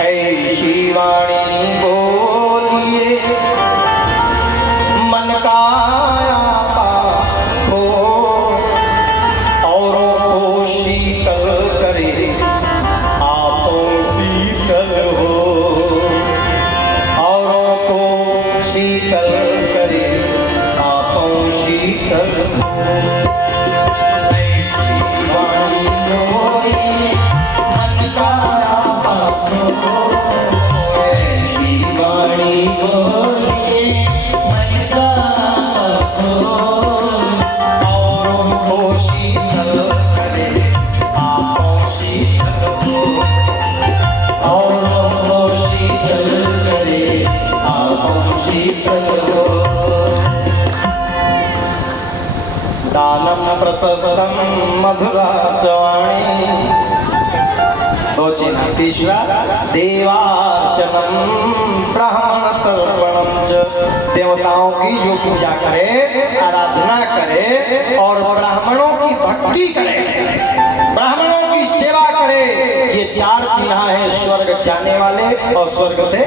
ऐसी वाणी बोलिए मन का हो औरों को शीतल करे, आपो शीतल हो। औरों को शीतल करे, आपो शीतल हो। दानम प्रशस्तम मधुराच वाणी। 2 चिन्ह। तीसरा देवार्चनम ब्राह्मण तर्पणम च। देवताओं की जो पूजा करे, आराधना करे और ब्राह्मणों की भक्ति करे, ब्राह्मणों की सेवा करे। ये 4 चिन्ह है स्वर्ग जाने वाले और स्वर्ग से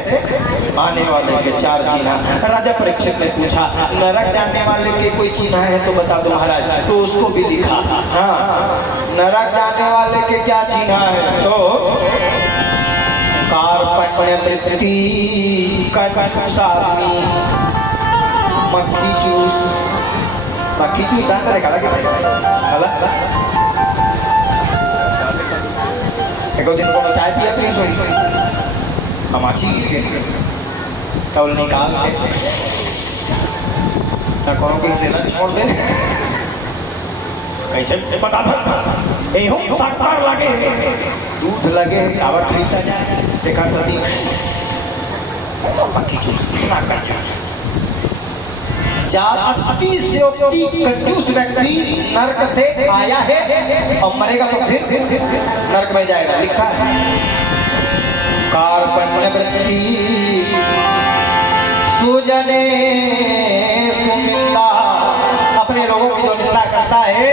आने वाले के 4 चिन्ह। राजा परीक्षित ने पूछा नरक जाने वाले के कोई चिन्ह है तो बता दो महाराज, तो उसको भी लिखा। हाँ, नरक जाने वाले के क्या चिन्ह है? तो कार्पण्य वृत्ति, कटुसाग्नि, मक्खी चूस। मक्खी चूस जान करे काला के एक दिन को चाय पिया फिर सोई हम अच्छी तौल निकाल के कोनो कहीं से न छोड़ दे। कैसे पता था एहू शक्कर लगे दूध लगे कावर खरीदता जाए देखा सती बाकी इतना कर अति से कंजूस व्यक्ति नरक से आया है और मरेगा तो फिर नरक में जाएगा। लिखा है कार्पण्य वृत्ति सुजने सुनिंदा, अपने लोगों की जो निंदा करता है,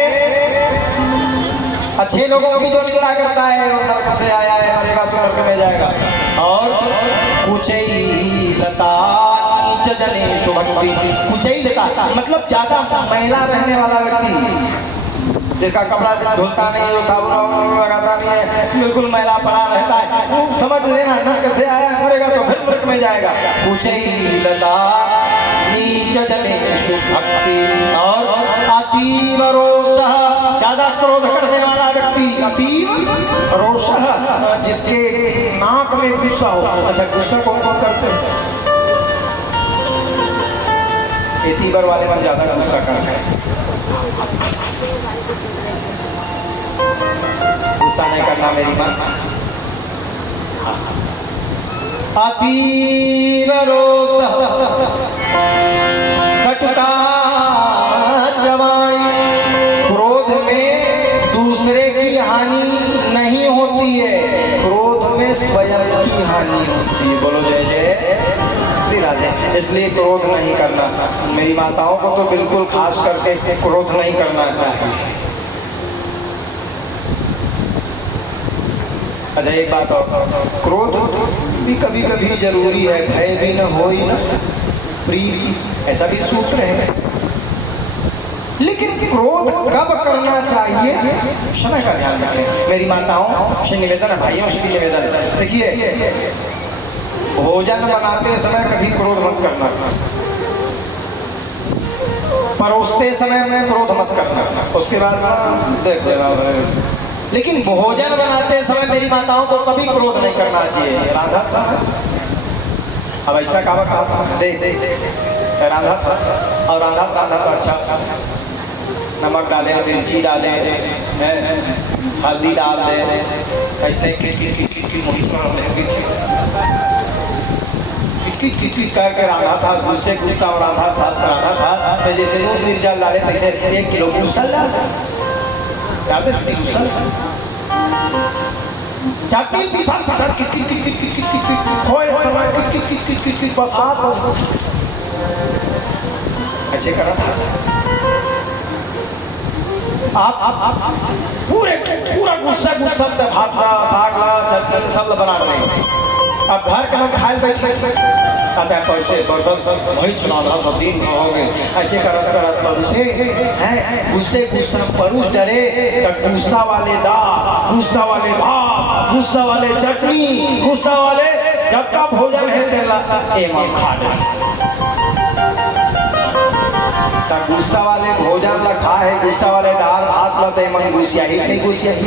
अच्छे लोगों की जो निंदा करता है वो नरक से आया है, मरेगा तो नरक में जाएगा। और कुचैलता जनेषु भक्ति, कुचैलता मतलब ज्यादा मैला रहने वाला व्यक्ति, जिसका कपड़ा धुलता नहीं, वो साबुन लगाता नहीं है, बिल्कुल मैला पड़ा रहता है, तो समझ लेना नरक से आया, मरेगा तो फिर नरक में जाएगा। कुचैलता नीच जनेषु भक्ति। और अतीव रोषः, ज्यादा क्रोध करने वाला व्यक्ति, अतीव रोषः जिसके नाक में गुस्सा हो। अच्छा गुस्सा कौन कौन करते हैं? ये तीबर वाले मन ज्यादा गुस्सा करते हैं। गुस्सा नहीं करना मेरी मां। अतीव रोषः कटुता जवानी, क्रोध में दूसरे की हानि नहीं होती है, क्रोध में स्वयं की हानि होती है। बोलो जय जय श्री राधे। इसलिए क्रोध नहीं करना। मेरी माताओं को तो बिल्कुल खास करके क्रोध नहीं करना चाहिए। अच्छा एक बात और, क्रोध भी कभी कभी जरूरी है, भय भी न हो ही न प्रीति, ऐसा भी सूत्र है। लेकिन क्रोध कब करना चाहिए, समय का ध्यान रखें। मेरी माताओं से निवेदन है, भाइयों से भी निवेदन है, देखिए भोजन बनाते समय कभी क्रोध मत करना, परोसते समय में क्रोध मत करना, उसके बाद देख लेना। लेकिन भोजन बनाते समय मेरी माताओं को कभी क्रोध नहीं करना चाहिए। राधा था, अब ऐसा कहा था देख राधा था, और राधा तो अच्छा नमक डाले, मिर्ची डाले, हल्दी डाल दे, ऐसे किट करके राधा था, गुस्से गुस्सा और राधा साथ राधा था, तो जैसे वो मिर्चा डाले तैसे 1 किलो गुस्सा डालते सती गुस्सा चटनी पिसा खोए समय बस हाथ बस ऐसे करा था। आप पूरा गुस्सा भात साग चटनी सब बना रहे। अब घर के लोग खाए बैठ कहता है पैसे वही चुनाव रहा सब दिन हो गए, ऐसे करत परुषे हैं गुस्सा परुष डरे तो गुस्सा वाले दाल, गुस्सा वाले भात, गुस्सा वाले चटनी, गुस्सा वाले जब का भोजन है तेला एवं खा ले। गुस्सा वाले भोजन रखा है, गुस्सा वाले दाल भात लते मन गुस्सिया ही नहीं गुस्सिया ही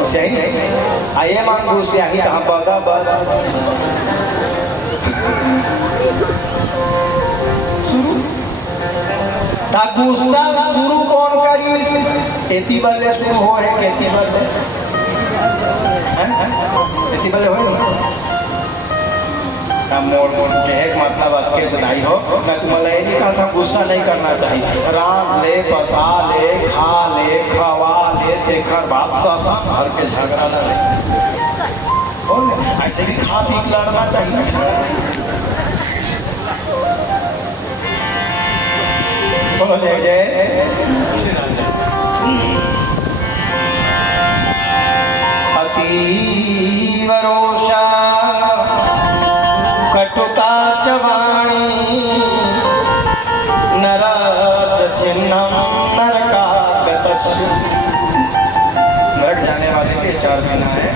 सही है। आइए मान गुस्सिया ही कहाँ पौधा शुरू था। गुस्सा शुरू कौन करी? खेती बल्ले शुरू हो है, खेती बल्ले खेती बल्ले हो मोड़ के एक मतलब अटके चढ़ाई हो। मैं तुम्हारा ये नहीं कहा था गुस्सा नहीं करना चाहिए। राम ले, बसा ले, खा ले, खवा ले, देखकर बाप सा हर के झगड़ा लड़े, ऐसे भी खा पी लड़ना चाहिए। बोलो जय जय। अतीव रोषा कटुता चवाणी नरस चिन्हम नरकागतस्य। नरक जाने वाले के 4 चिन्ह हैं।